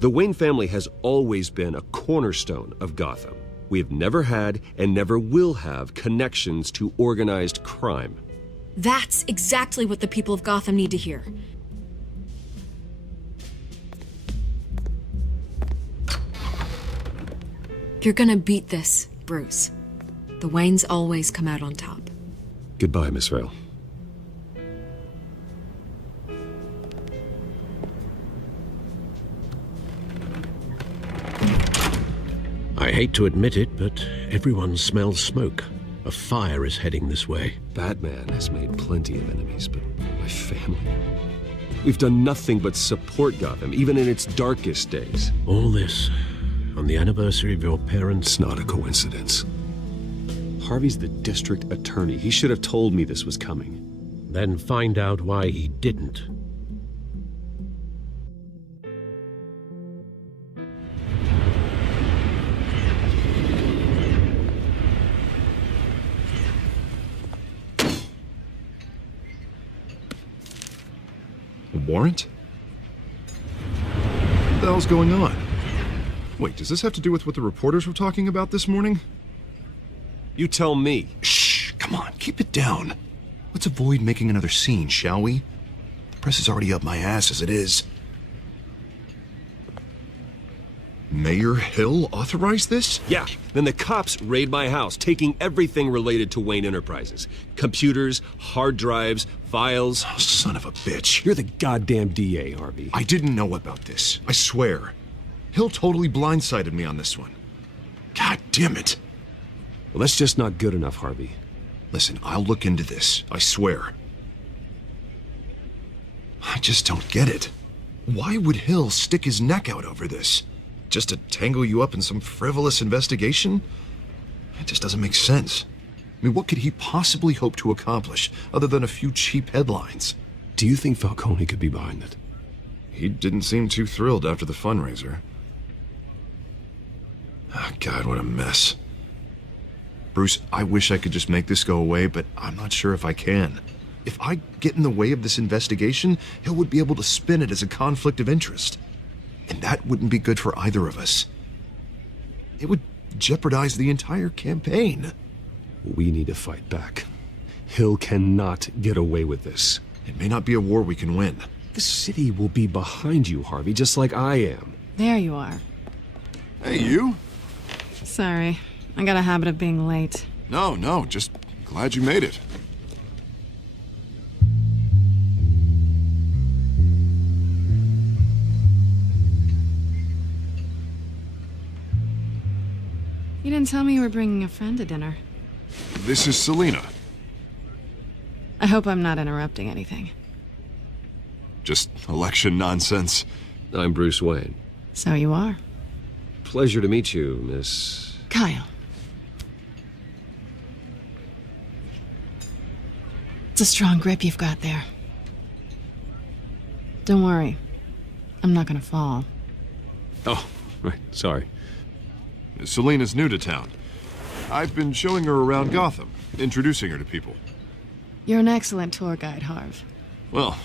The Wayne family has always been a cornerstone of Gotham. We have never had and never will have connections to organized crime. That's exactly what the people of Gotham need to hear. You're gonna beat this, Bruce. The Waynes always come out on top. Goodbye, Miss Rail. I hate to admit it, but everyone smells smoke. A fire is heading this way. Batman has made plenty of enemies, but my family... We've done nothing but support Gotham, even in its darkest days. All this on the anniversary of your parents'... It's not a coincidence. Harvey's the district attorney. He should have told me this was coming. Then find out why he didn't. A warrant? What the hell's going on? Wait, does this have to do with what the reporters were talking about this morning? You tell me. Shh, come on, keep it down. Let's avoid making another scene, shall we? The press is already up my ass as it is. Mayor Hill authorized this? Yeah, then the cops raid my house, taking everything related to Wayne Enterprises. Computers, hard drives, files. Oh, son of a bitch. You're the goddamn DA, Harvey. I didn't know about this, I swear. Hill totally blindsided me on this one. God damn it. Well, that's just not good enough, Harvey. Listen, I'll look into this, I swear. I just don't get it. Why would Hill stick his neck out over this? Just to tangle you up in some frivolous investigation? It just doesn't make sense. I mean, what could he possibly hope to accomplish other than a few cheap headlines? Do you think Falcone could be behind it? He didn't seem too thrilled after the fundraiser. Oh, God, what a mess. Bruce, I wish I could just make this go away, but I'm not sure if I can. If I get in the way of this investigation, Hill would be able to spin it as a conflict of interest. And that wouldn't be good for either of us. It would jeopardize the entire campaign. We need to fight back. Hill cannot get away with this. It may not be a war we can win. The city will be behind you, Harvey, just like I am. There you are. Hey, you? Sorry. I got a habit of being late. No, just glad you made it. You didn't tell me you were bringing a friend to dinner. This is Selina. I hope I'm not interrupting anything. Just election nonsense. I'm Bruce Wayne. So you are. Pleasure to meet you, Miss... Kyle. It's a strong grip you've got there. Don't worry. I'm not gonna fall. Oh, right. Sorry. Selina's new to town. I've been showing her around Gotham, introducing her to people. You're an excellent tour guide, Harv. Well,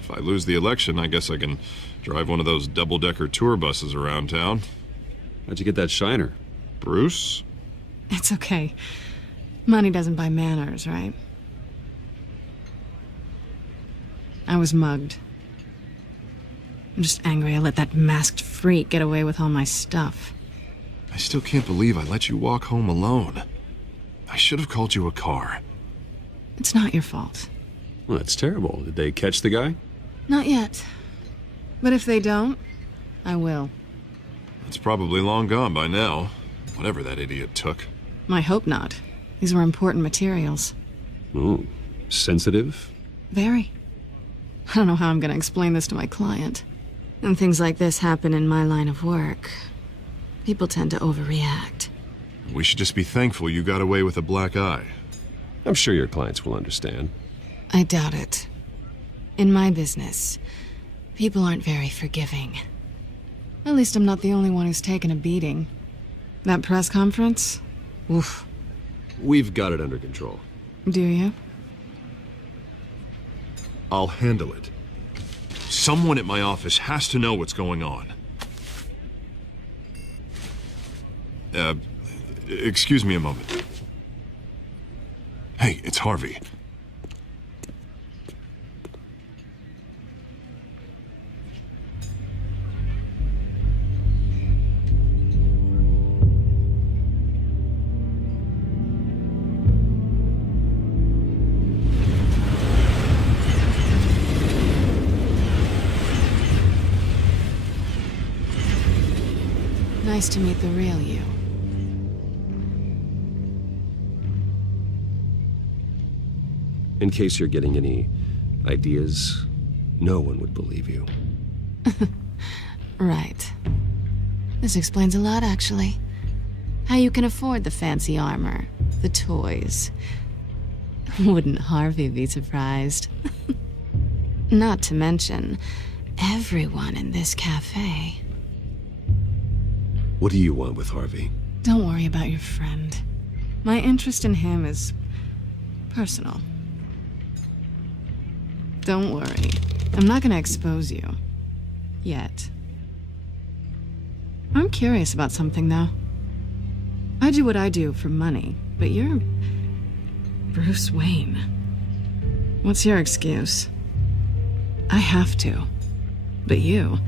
if I lose the election, I guess I can drive one of those double-decker tour buses around town. How'd you get that shiner? Bruce? It's okay. Money doesn't buy manners, right? I was mugged. I'm just angry I let that masked freak get away with all my stuff. I still can't believe I let you walk home alone. I should have called you a car. It's not your fault. Well, that's terrible. Did they catch the guy? Not yet. But if they don't, I will. It's probably long gone by now. Whatever that idiot took. I hope not. These were important materials. Ooh, sensitive? Very. I don't know how I'm gonna explain this to my client. And things like this happen in my line of work. People tend to overreact. We should just be thankful you got away with a black eye. I'm sure your clients will understand. I doubt it. In my business, people aren't very forgiving. At least I'm not the only one who's taken a beating. That press conference? Oof. We've got it under control. Do you? I'll handle it. Someone at my office has to know what's going on. Excuse me a moment. Hey, it's Harvey. Nice to meet the real you. In case you're getting any ideas, no one would believe you. Right. This explains a lot, actually. How you can afford the fancy armor, the toys. Wouldn't Harvey be surprised? Not to mention, everyone in this cafe. What do you want with Harvey? Don't worry about your friend. My interest in him is personal. Don't worry. I'm not gonna expose you. Yet. I'm curious about something, though. I do what I do for money, but you're Bruce Wayne. What's your excuse? I have to. But you...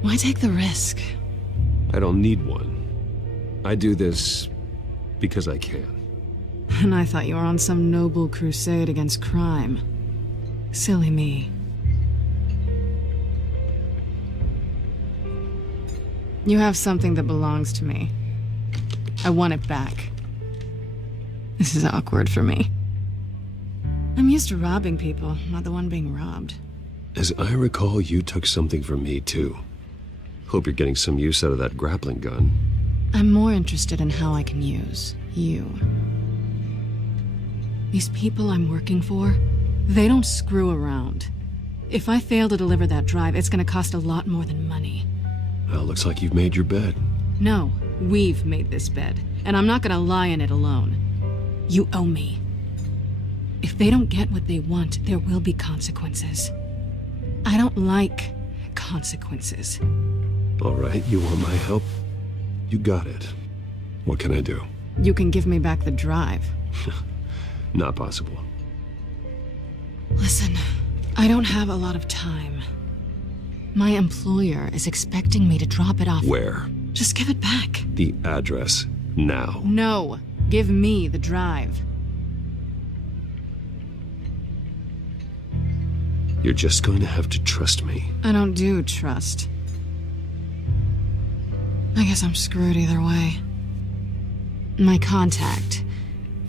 why take the risk? I don't need one. I do this because I can. And I thought you were on some noble crusade against crime. Silly me. You have something that belongs to me. I want it back. This is awkward for me. I'm used to robbing people, not the one being robbed. As I recall, you took something from me, too. Hope you're getting some use out of that grappling gun. I'm more interested in how I can use you. These people I'm working for, they don't screw around. If I fail to deliver that drive, it's gonna cost a lot more than money. Well, looks like you've made your bed. No, we've made this bed, and I'm not gonna lie in it alone. You owe me. If they don't get what they want, there will be consequences. I don't like consequences. All right, you want my help? You got it. What can I do? You can give me back the drive. Not possible. Listen, I don't have a lot of time. My employer is expecting me to drop it off. Where? Just give it back. The address, now. No, give me the drive. You're just going to have to trust me. I don't do trust. I guess I'm screwed either way. My contact,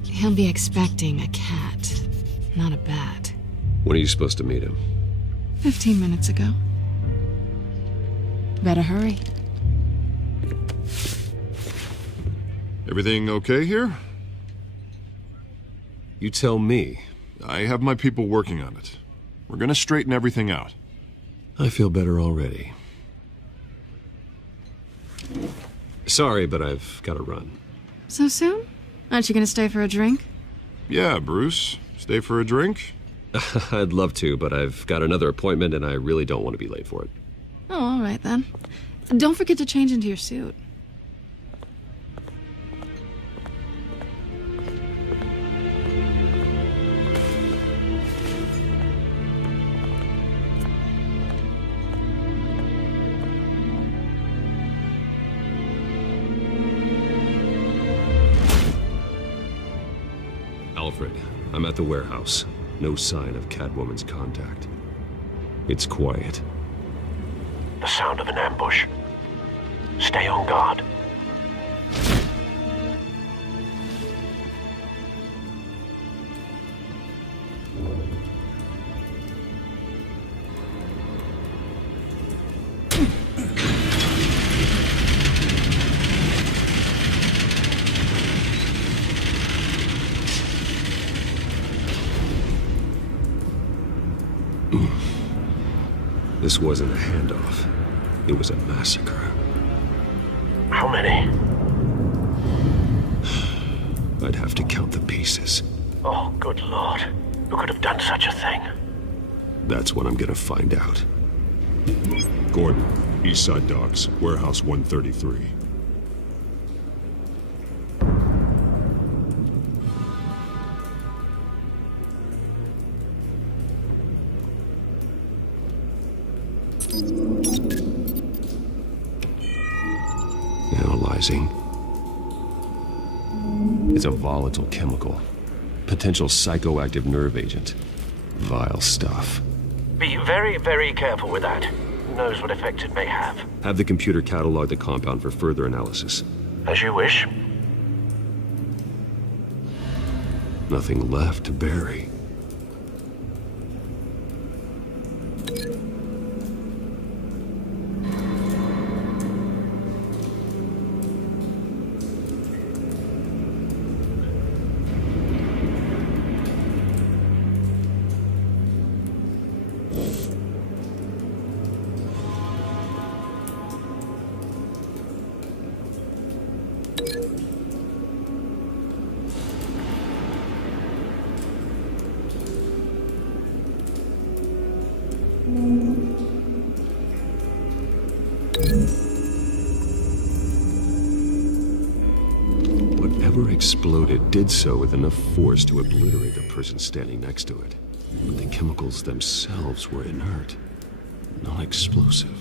he'll be expecting a cat, not a bat. When are you supposed to meet him? 15 minutes ago. Better hurry. Everything okay here? You tell me. I have my people working on it. We're gonna straighten everything out. I feel better already. Sorry, but I've got to run. So soon? Aren't you gonna stay for a drink? Yeah, Bruce. Stay for a drink? I'd love to, but I've got another appointment and I really don't want to be late for it. Oh, all right then. Don't forget to change into your suit. Alfred, I'm at the warehouse. No sign of Catwoman's contact. It's quiet. The sound of an ambush. Stay on guard. This wasn't a handoff. It was a massacre. How many? I'd have to count the pieces. Oh, good lord. Who could have done such a thing? That's what I'm gonna find out. Gordon, East Side Docks, Warehouse 133. Analyzing. It's a volatile chemical. Potential psychoactive nerve agent. Vile stuff. Be very, very careful with that. knows what effects it may have. Have the computer catalog the compound for further analysis. As you wish. Nothing left to bury. Whatever exploded did so with enough force to obliterate the person standing next to it. But the chemicals themselves were inert, non-explosive.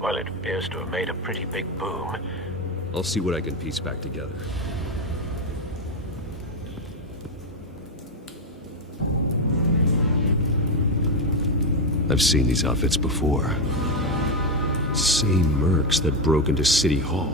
Well, it appears to have made a pretty big boom. I'll see what I can piece back together. I've seen these outfits before. Same mercs that broke into City Hall.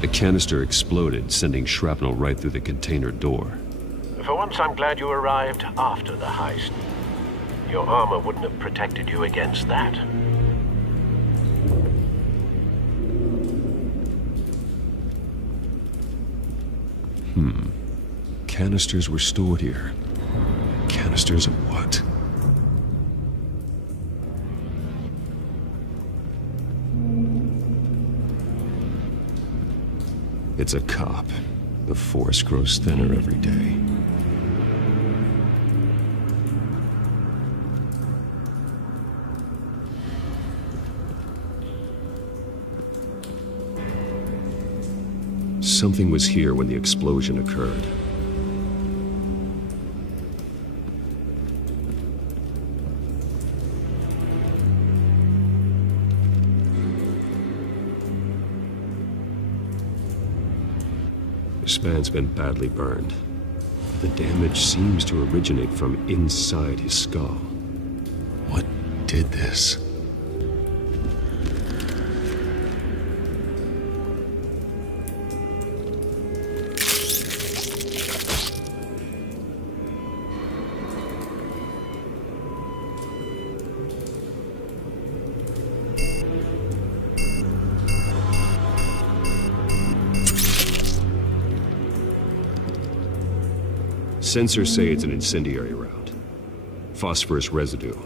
The canister exploded, sending shrapnel right through the container door. For once, I'm glad you arrived after the heist. Your armor wouldn't have protected you against that. Canisters were stored here. Canisters of what? It's a cop. The force grows thinner every day. Something was here when the explosion occurred. This man's been badly burned. The damage seems to originate from inside his skull. What did this? Sensors say it's an incendiary round. Phosphorus residue.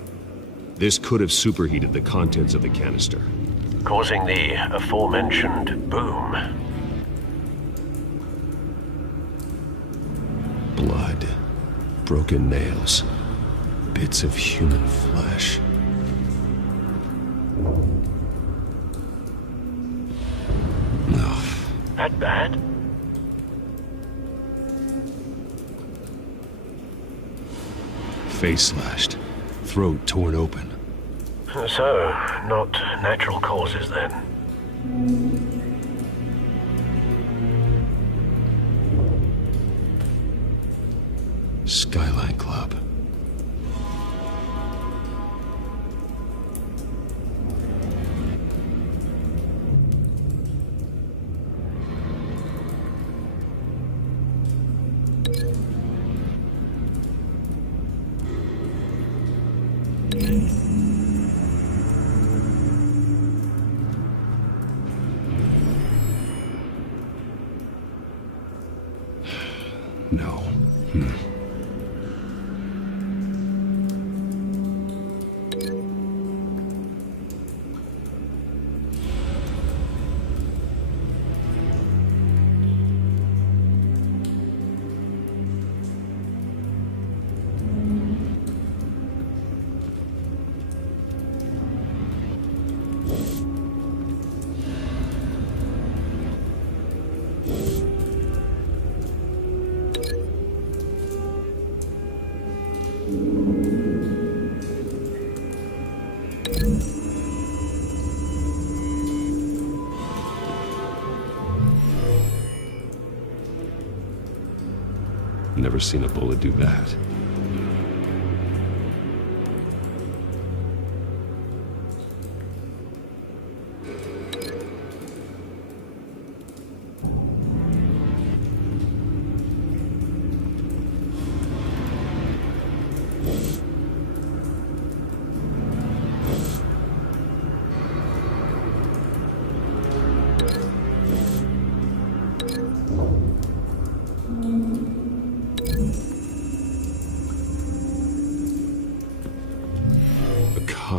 This could have superheated the contents of the canister, causing the aforementioned boom. Blood, broken nails, bits of human flesh. No. That bad? Face slashed, throat torn open. So, not natural causes then. Skyline Club. No. never seen a bullet do that.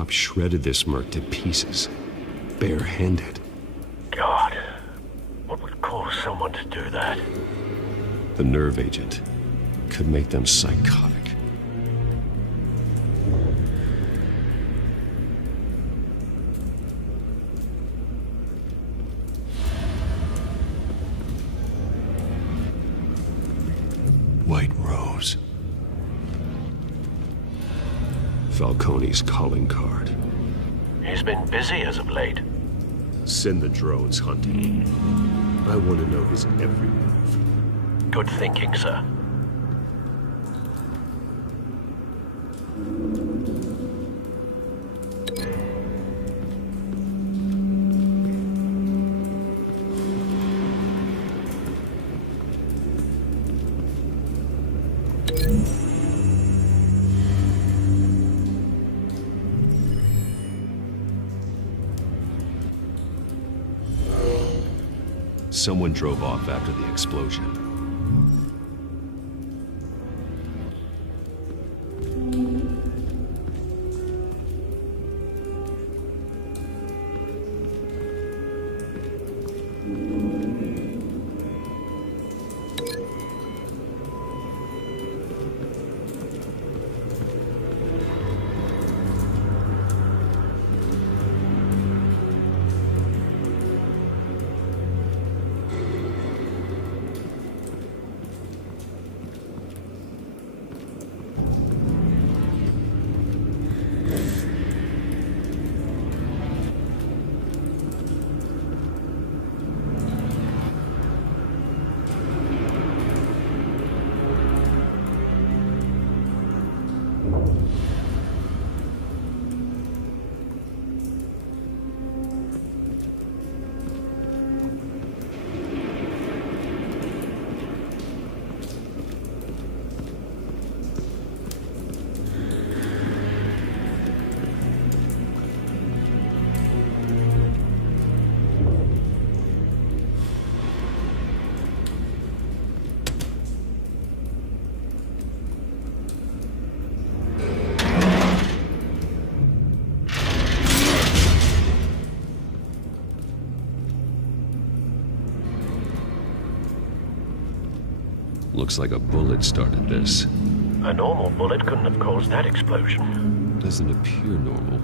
Shredded this merc to pieces, barehanded. God, what would cause someone to do that? The nerve agent could make them psychotic. White Rose. Falcone's calling card. He's been busy as of late. Send the drones hunting. I want to know his every move. Good thinking, sir. Someone drove off after the explosion. Looks like a bullet started this. A normal bullet couldn't have caused that explosion. Doesn't appear normal.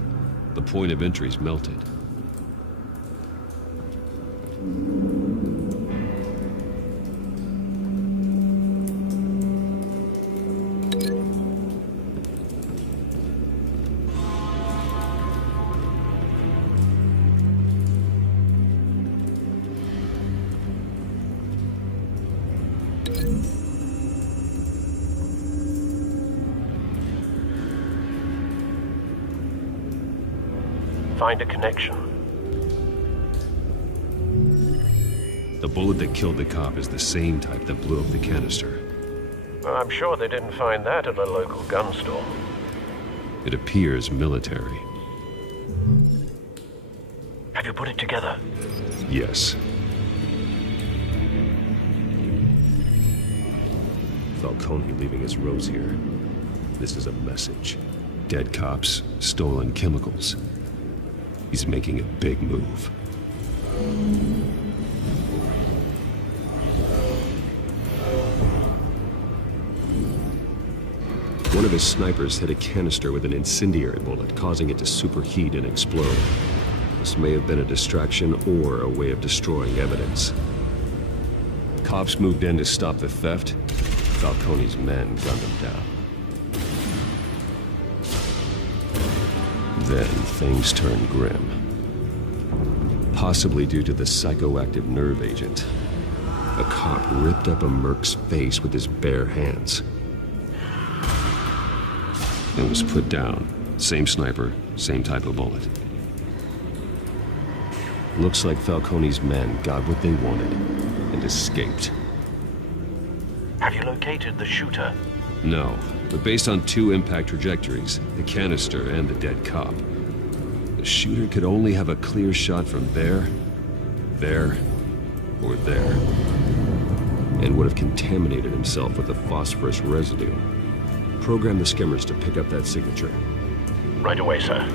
The point of entry's melted. Find a connection. The bullet that killed the cop is the same type that blew up the canister. I'm sure they didn't find that at a local gun store. It appears military. Have you put it together? Yes. Falcone leaving his rose here. This is a message. Dead cops, stolen chemicals. He's making a big move. One of his snipers hit a canister with an incendiary bullet, causing it to superheat and explode. This may have been a distraction or a way of destroying evidence. Cops moved in to stop the theft. Falcone's men gunned him down. Then things turned grim. Possibly due to the psychoactive nerve agent. A cop ripped up a merc's face with his bare hands. It was put down. Same sniper, same type of bullet. Looks like Falcone's men got what they wanted and escaped. Have you located the shooter? No, but based on 2 impact trajectories, the canister and the dead cop, the shooter could only have a clear shot from there, or there, and would have contaminated himself with the phosphorus residue. Program the skimmers to pick up that signature. Right away, sir.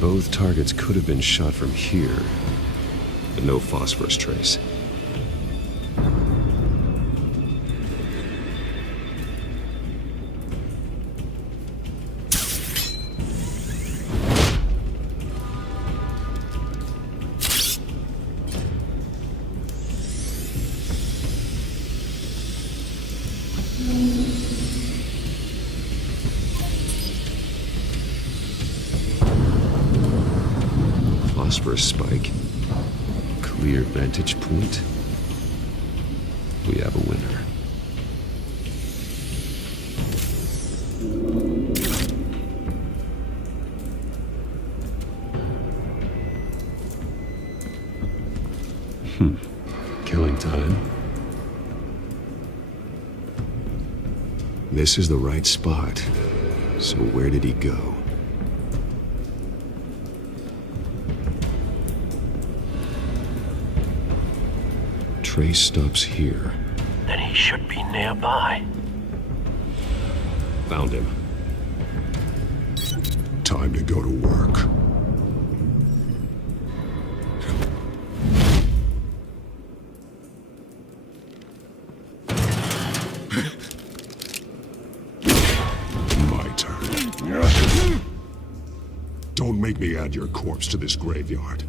Both targets could have been shot from here, but no phosphorus trace. Phosphorus spike. Clear vantage point. We have a winner. Killing time. This is the right spot. So where did he go? Trace stops here. Then he should be nearby. Found him. Time to go to work. My turn. Don't make me add your corpse to this graveyard.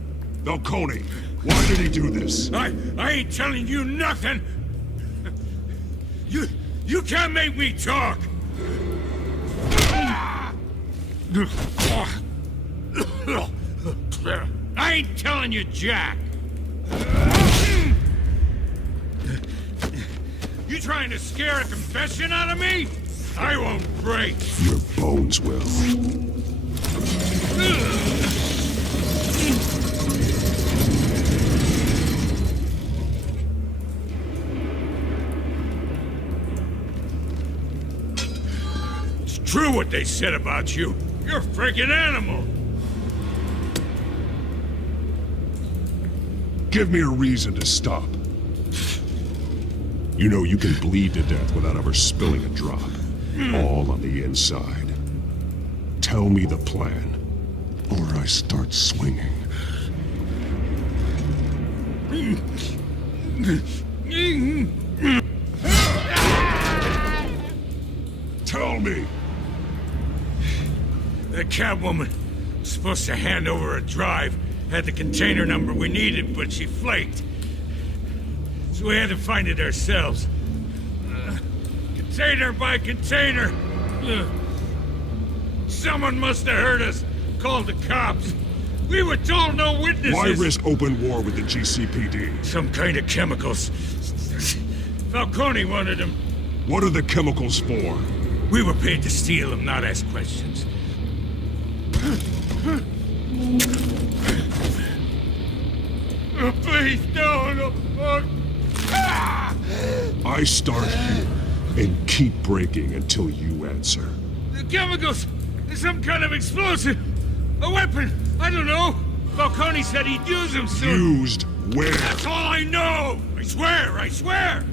Falcone, why did he do this? I ain't telling you nothing! You can't make me talk! I ain't telling you jack! You trying to scare a confession out of me? I won't break! Your bones will. True what they said about you. You're a freaking animal. Give me a reason to stop. You know you can bleed to death without ever spilling a drop. All on the inside. Tell me the plan, or I start swinging. Tell me! The Catwoman was supposed to hand over a drive, had the container number we needed, but she flaked. So we had to find it ourselves. Container by container. Someone must have heard us, called the cops. We were told no witnesses. Why risk open war with the GCPD? Some kind of chemicals. Falcone wanted them. What are the chemicals for? We were paid to steal them, not ask questions. Please, no. I start here and keep breaking until you answer. The chemicals! Some kind of explosive! A weapon! I don't know! Falcone said he'd use them soon! Used where? That's all I know! I swear!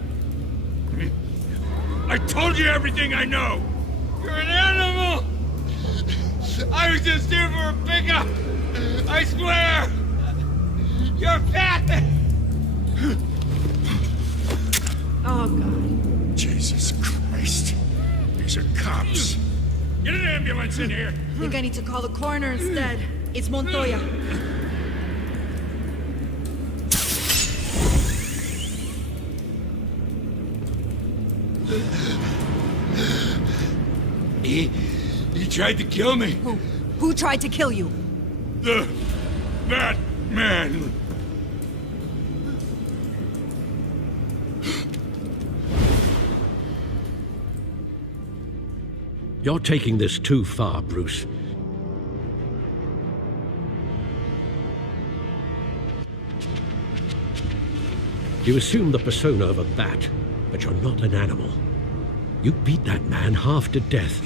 I told you everything I know! You're an animal! I was just here for a pickup! I swear! You're fat! Oh, God. Jesus Christ. These are cops. Get an ambulance in here! I think I need to call the coroner instead. It's Montoya. He tried to kill me. Who tried to kill you? That man. You're taking this too far, Bruce. You assume the persona of a bat, but you're not an animal. You beat that man half to death.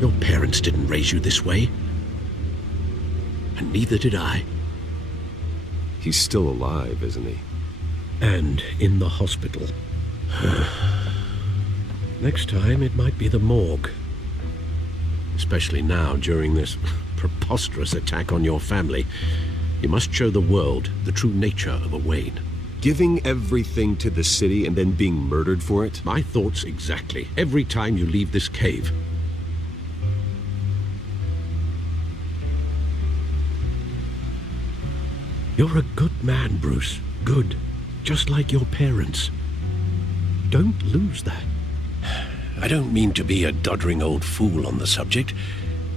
Your parents didn't raise you this way. And neither did I. He's still alive, isn't he? And in the hospital. Next time, it might be the morgue. Especially now, during this preposterous attack on your family. You must show the world the true nature of a Wayne. Giving everything to the city and then being murdered for it? My thoughts exactly. Every time you leave this cave. You're a good man, Bruce. Good. Just like your parents. Don't lose that. I don't mean to be a doddering old fool on the subject,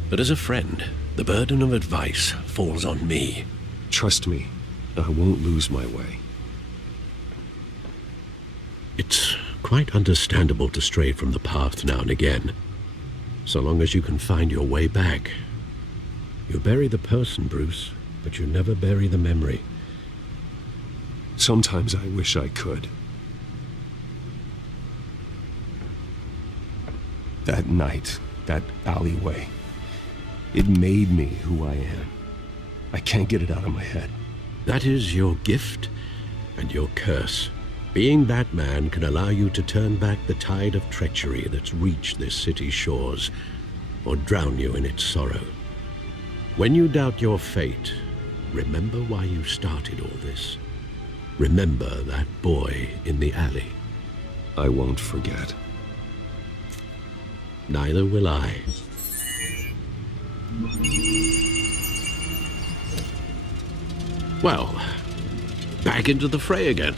but as a friend, the burden of advice falls on me. Trust me, I won't lose my way. It's quite understandable to stray from the path now and again, so long as you can find your way back. You bury the person, Bruce, but you never bury the memory. Sometimes I wish I could. That night, that alleyway, it made me who I am. I can't get it out of my head. That is your gift and your curse. Being that man can allow you to turn back the tide of treachery that's reached this city's shores, or drown you in its sorrow. When you doubt your fate, remember why you started all this. Remember that boy in the alley. I won't forget. Neither will I. Well, back into the fray again.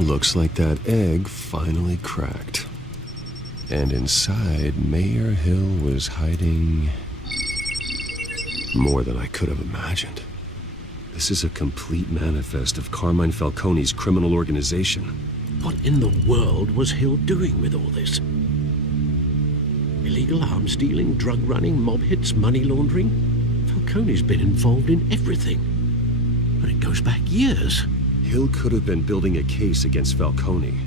Looks like that egg finally cracked. And inside, Mayor Hill was hiding more than I could have imagined. This is a complete manifest of Carmine Falcone's criminal organization. What in the world was Hill doing with all this? Illegal arms dealing, drug running, mob hits, money laundering? Falcone's been involved in everything. But it goes back years. Hill could have been building a case against Falcone.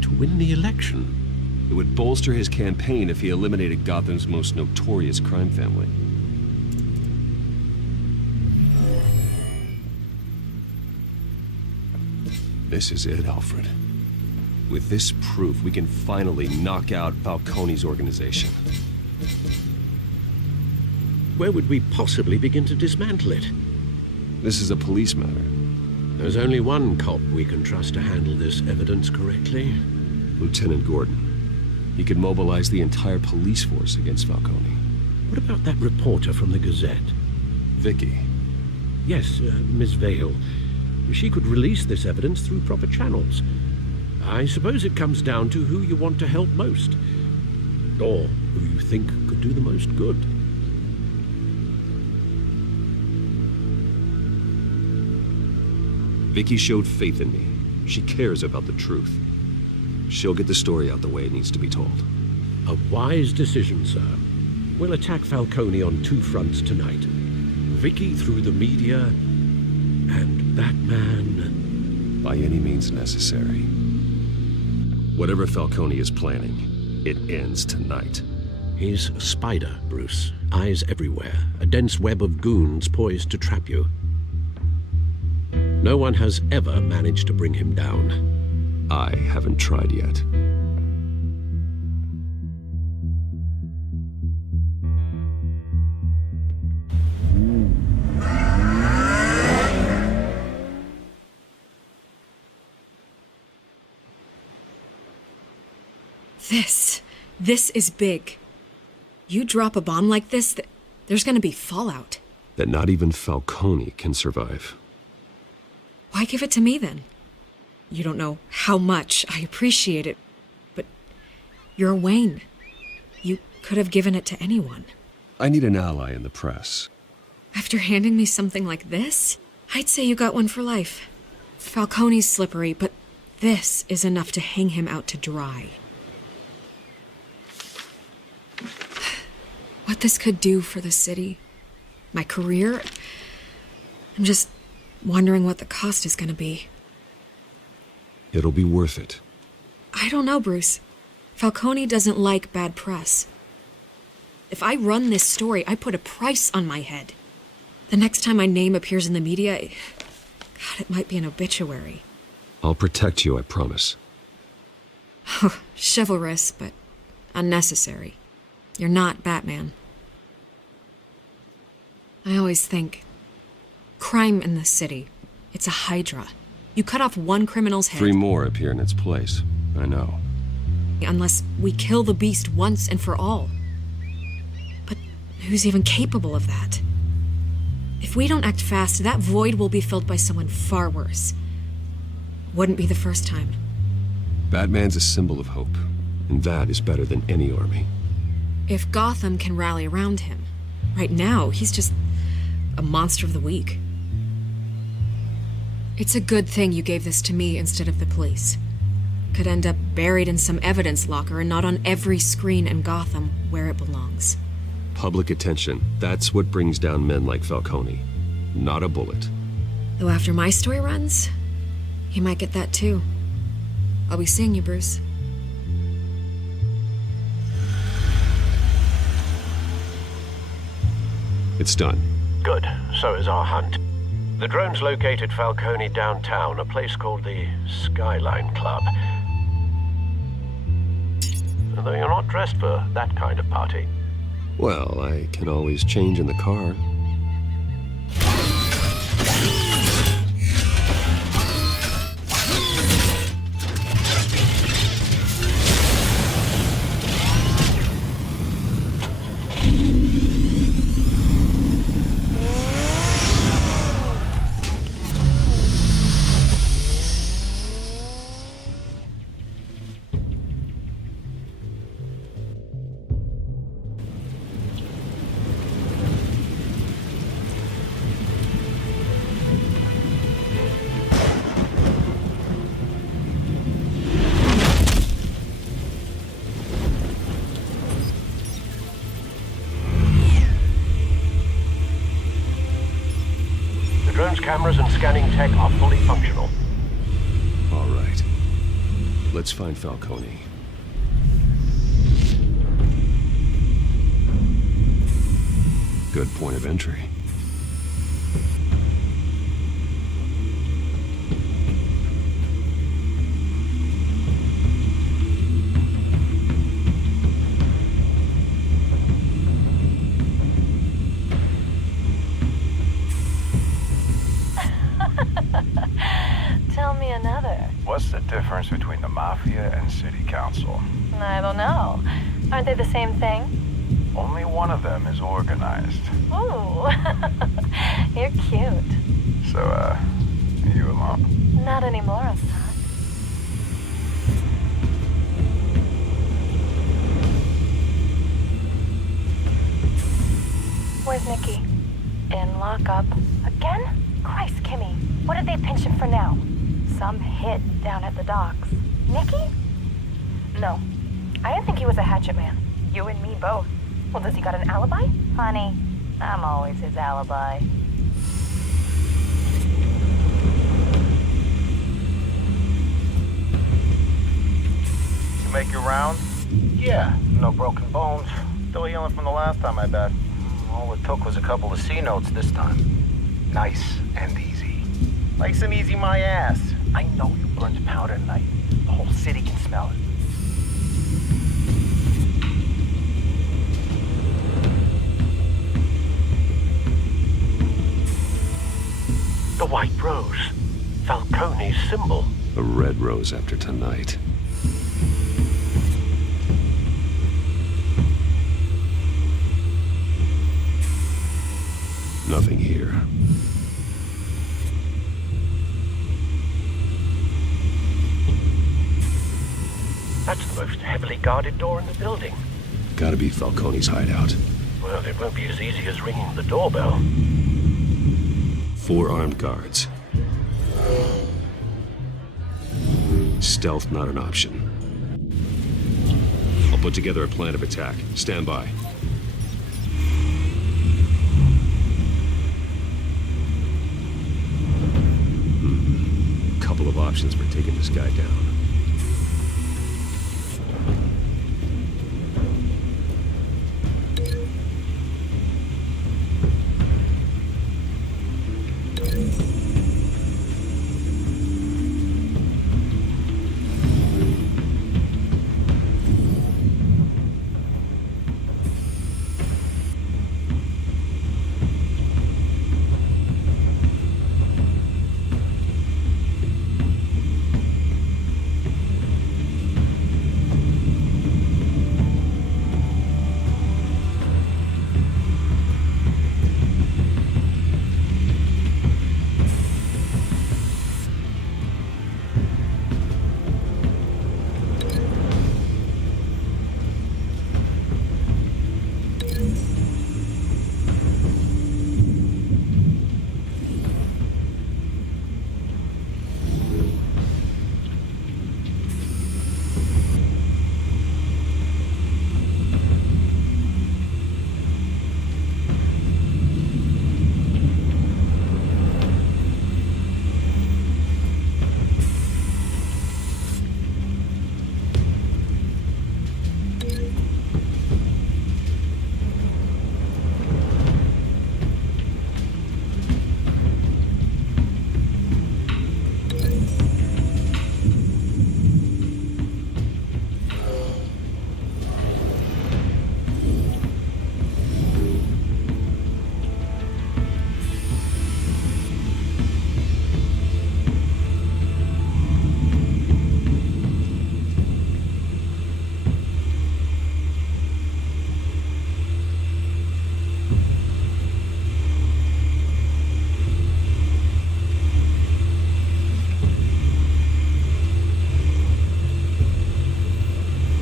To win the election? It would bolster his campaign if he eliminated Gotham's most notorious crime family. This is it, Alfred. With this proof, we can finally knock out Falcone's organization. Where would we possibly begin to dismantle it? This is a police matter. There's only one cop we can trust to handle this evidence correctly. Lieutenant Gordon. He could mobilize the entire police force against Falcone. What about that reporter from the Gazette? Vicky. Yes, Miss Vale. She could release this evidence through proper channels. I suppose it comes down to who you want to help most. Or who you think could do the most good. Vicky showed faith in me. She cares about the truth. She'll get the story out the way it needs to be told. A wise decision, sir. We'll attack Falcone on two fronts tonight. Vicky through the media, and Batman... by any means necessary. Whatever Falcone is planning, it ends tonight. He's a spider, Bruce. Eyes everywhere. A dense web of goons poised to trap you. No one has ever managed to bring him down. I haven't tried yet. This is big. You drop a bomb like this, there's gonna be fallout. That not even Falcone can survive. Why give it to me then? You don't know how much I appreciate it, but you're Wayne. You could have given it to anyone. I need an ally in the press. After handing me something like this, I'd say you got one for life. Falcone's slippery, but this is enough to hang him out to dry. What this could do for the city, my career, I'm just wondering what the cost is gonna be. It'll be worth it. I don't know, Bruce. Falcone doesn't like bad press. If I run this story, I put a price on my head. The next time my name appears in the media, God, it might be an obituary. I'll protect you, I promise. Chivalrous, but unnecessary. You're not Batman. I always think, crime in the city, it's a hydra. You cut off one criminal's head. 3 more appear in its place. I know. Unless we kill the beast once and for all. But who's even capable of that? If we don't act fast, that void will be filled by someone far worse. Wouldn't be the first time. Batman's a symbol of hope, and that is better than any army. If Gotham can rally around him, right now he's just a monster of the week. It's a good thing you gave this to me instead of the police. Could end up buried in some evidence locker and not on every screen in Gotham where it belongs. Public attention, that's what brings down men like Falcone. Not a bullet. Though after my story runs, he might get that too. I'll be seeing you, Bruce. It's done. Good. So is our hunt. The drone's located Falcone downtown, a place called the Skyline Club. Though you're not dressed for that kind of party. Well, I can always change in the car. Cameras and scanning tech are fully functional. All right. Let's find Falcone. Good point of entry. Tell me another. What's the difference between the Mafia and City Council? I don't know. Aren't they the same thing? Only one of them is organized. Ooh, you're cute. So, are you alone? Not anymore, I'm not. Where's Nikki? In lockup. Again? Christ, Kimmy. What did they pinch him for now? Some hit down at the docks. Nikki? No. I didn't think he was a hatchet man. You and me both. Well, does he got an alibi? Honey, I'm always his alibi. You make your round? Yeah, no broken bones. Still healing from the last time, I bet. All it took was a couple of C notes this time. Nice and easy. Nice and easy, my ass. I know you burned powder tonight. The whole city can smell it. The white rose. Falcone's symbol. A red rose after tonight. Nothing here. That's the most heavily guarded door in the building. Gotta be Falcone's hideout. Well, it won't be as easy as ringing the doorbell. 4 armed guards. Stealth not an option. I'll put together a plan of attack. Stand by. Couple of options for taking this guy down.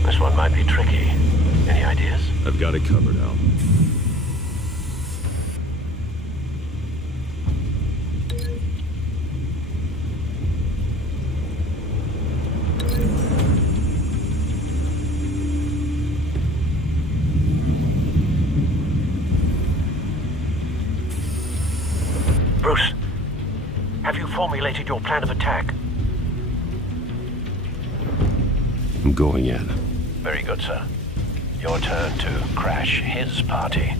This one might be tricky. Any ideas? I've got it covered, Al. Bruce, have you formulated your plan of attack? I'm going in. Very good, sir. Your turn to crash his party.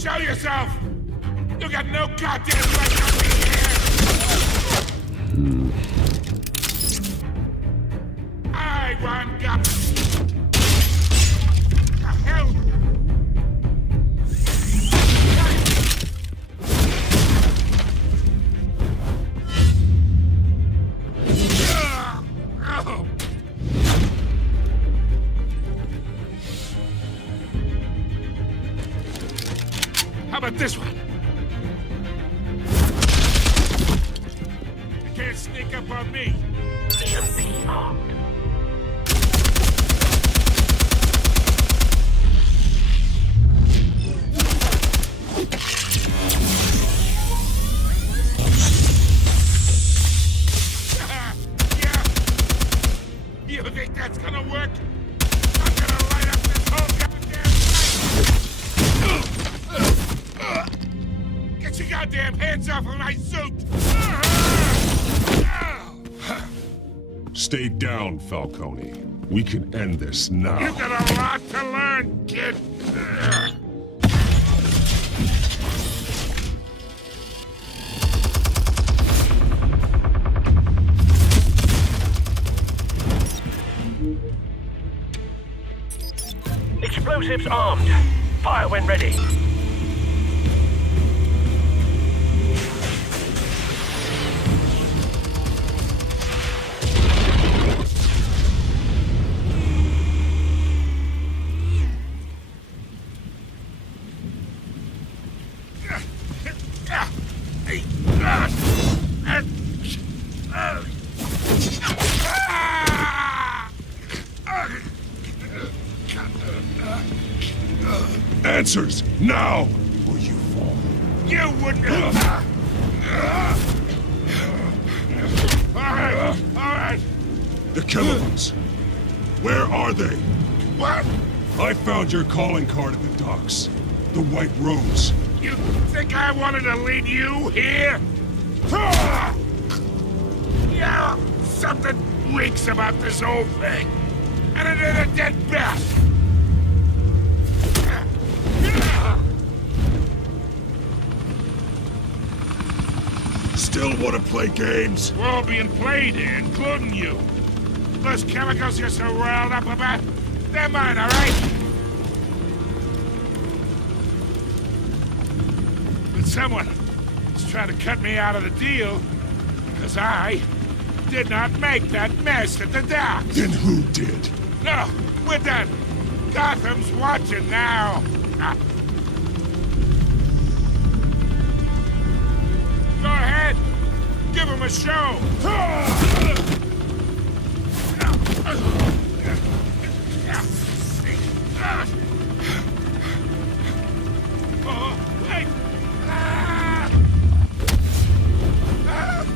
Show yourself! You got no goddamn right to be here! I run Gotham! The hell? How about this one? You can't sneak up on me. EMP armed. Yeah. You think that's gonna work? I'm gonna light up this whole goddamn place! Get your goddamn hands off of my suit! Stay down, Falcone. We can end this now. You've got a lot to learn, kid. Explosives armed. Fire when ready. Answers, now! Or you fall. You wouldn't. All right. The chemicals. Where are they? What? I found your calling card at the docks. The White Rose. You think I wanted to lead you here? Yeah, something reeks about this whole thing. And it is a dead bat. Still want to play games? We're all being played here, including you. Those chemicals you're so riled up about, they're mine, all right? But someone is trying to cut me out of the deal because I did not make that mess at the dock. Then who did? No, we're done. Gotham's watching now. Go ahead. Give him a show. Oh, wait.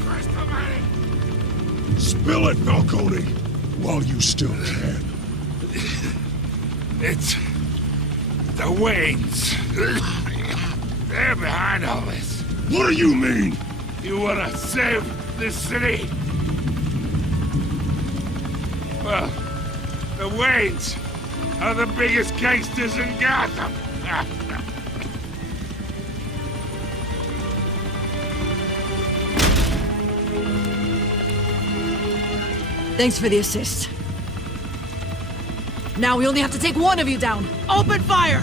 Christ almighty. Spill it, Falcone, while you still can. It's the Waynes. They're behind all this. What do you mean? You want to save this city? Well, the Waynes are the biggest gangsters in Gotham. Thanks for the assist. Now we only have to take one of you down. Open fire!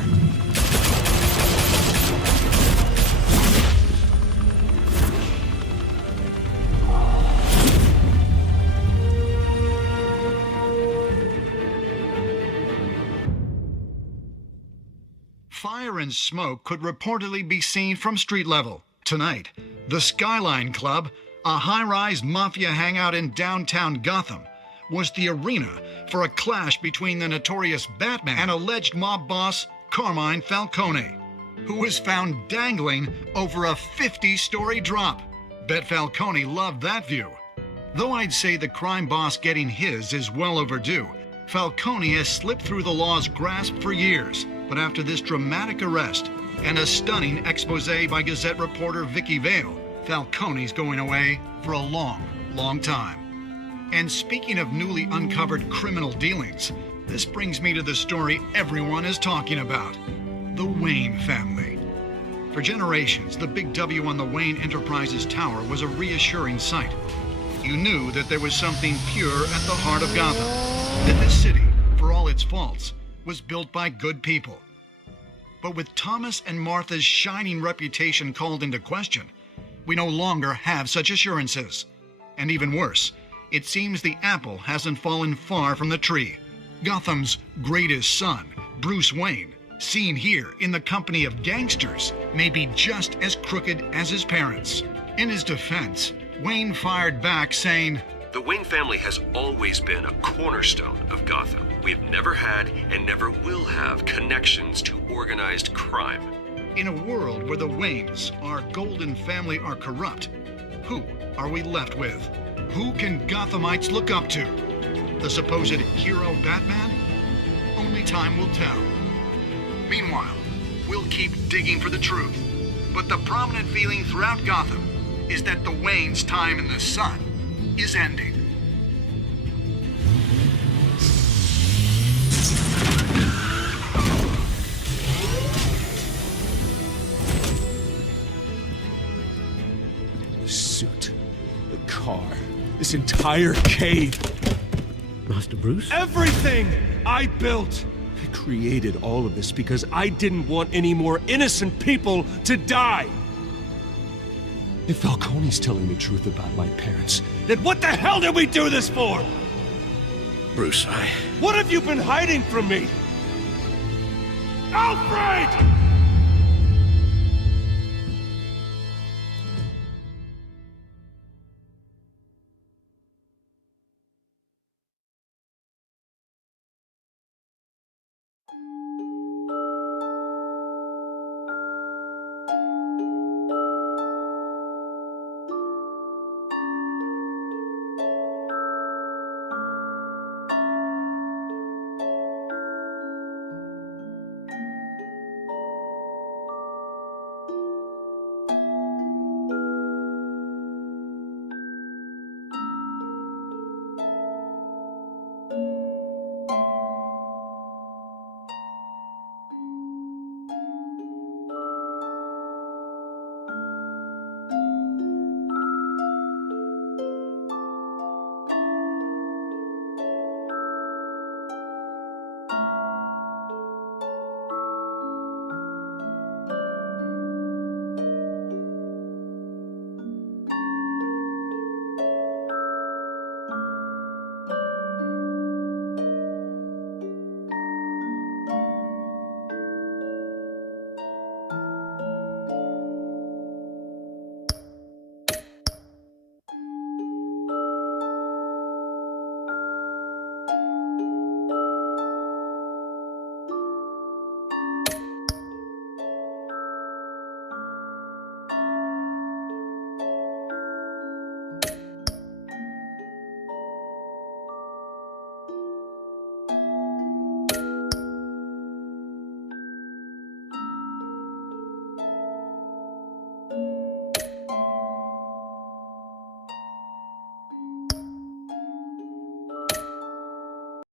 Fire and smoke could reportedly be seen from street level. Tonight, the Skyline Club, a high-rise mafia hangout in downtown Gotham, was the arena for a clash between the notorious Batman and alleged mob boss Carmine Falcone, who was found dangling over a 50-story drop. Bet Falcone loved that view. Though I'd say the crime boss getting his is well overdue, Falcone has slipped through the law's grasp for years. But after this dramatic arrest and a stunning expose by Gazette reporter Vicky Vale, Falcone's going away for a long, long time. And speaking of newly uncovered criminal dealings, this brings me to the story everyone is talking about. The Wayne family. For generations, the big W on the Wayne Enterprises tower was a reassuring sight. You knew that there was something pure at the heart of Gotham, that this city, for all its faults, was built by good people. But with Thomas and Martha's shining reputation called into question, we no longer have such assurances. And even worse, it seems the apple hasn't fallen far from the tree. Gotham's greatest son, Bruce Wayne, seen here in the company of gangsters, may be just as crooked as his parents. In his defense, Wayne fired back saying, "The Wayne family has always been a cornerstone of Gotham. We've never had and never will have connections to organized crime." In a world where the Waynes, our golden family, are corrupt, who are we left with? Who can Gothamites look up to? The supposed hero Batman? Only time will tell. Meanwhile, we'll keep digging for the truth. But the prominent feeling throughout Gotham is that the Waynes' time in the sun is ending. The suit, the car, this entire cave. Master Bruce? Everything I built! I created all of this because I didn't want any more innocent people to die! If Falcone's telling the truth about my parents, then what the hell did we do this for? Bruce, What have you been hiding from me? Alfred!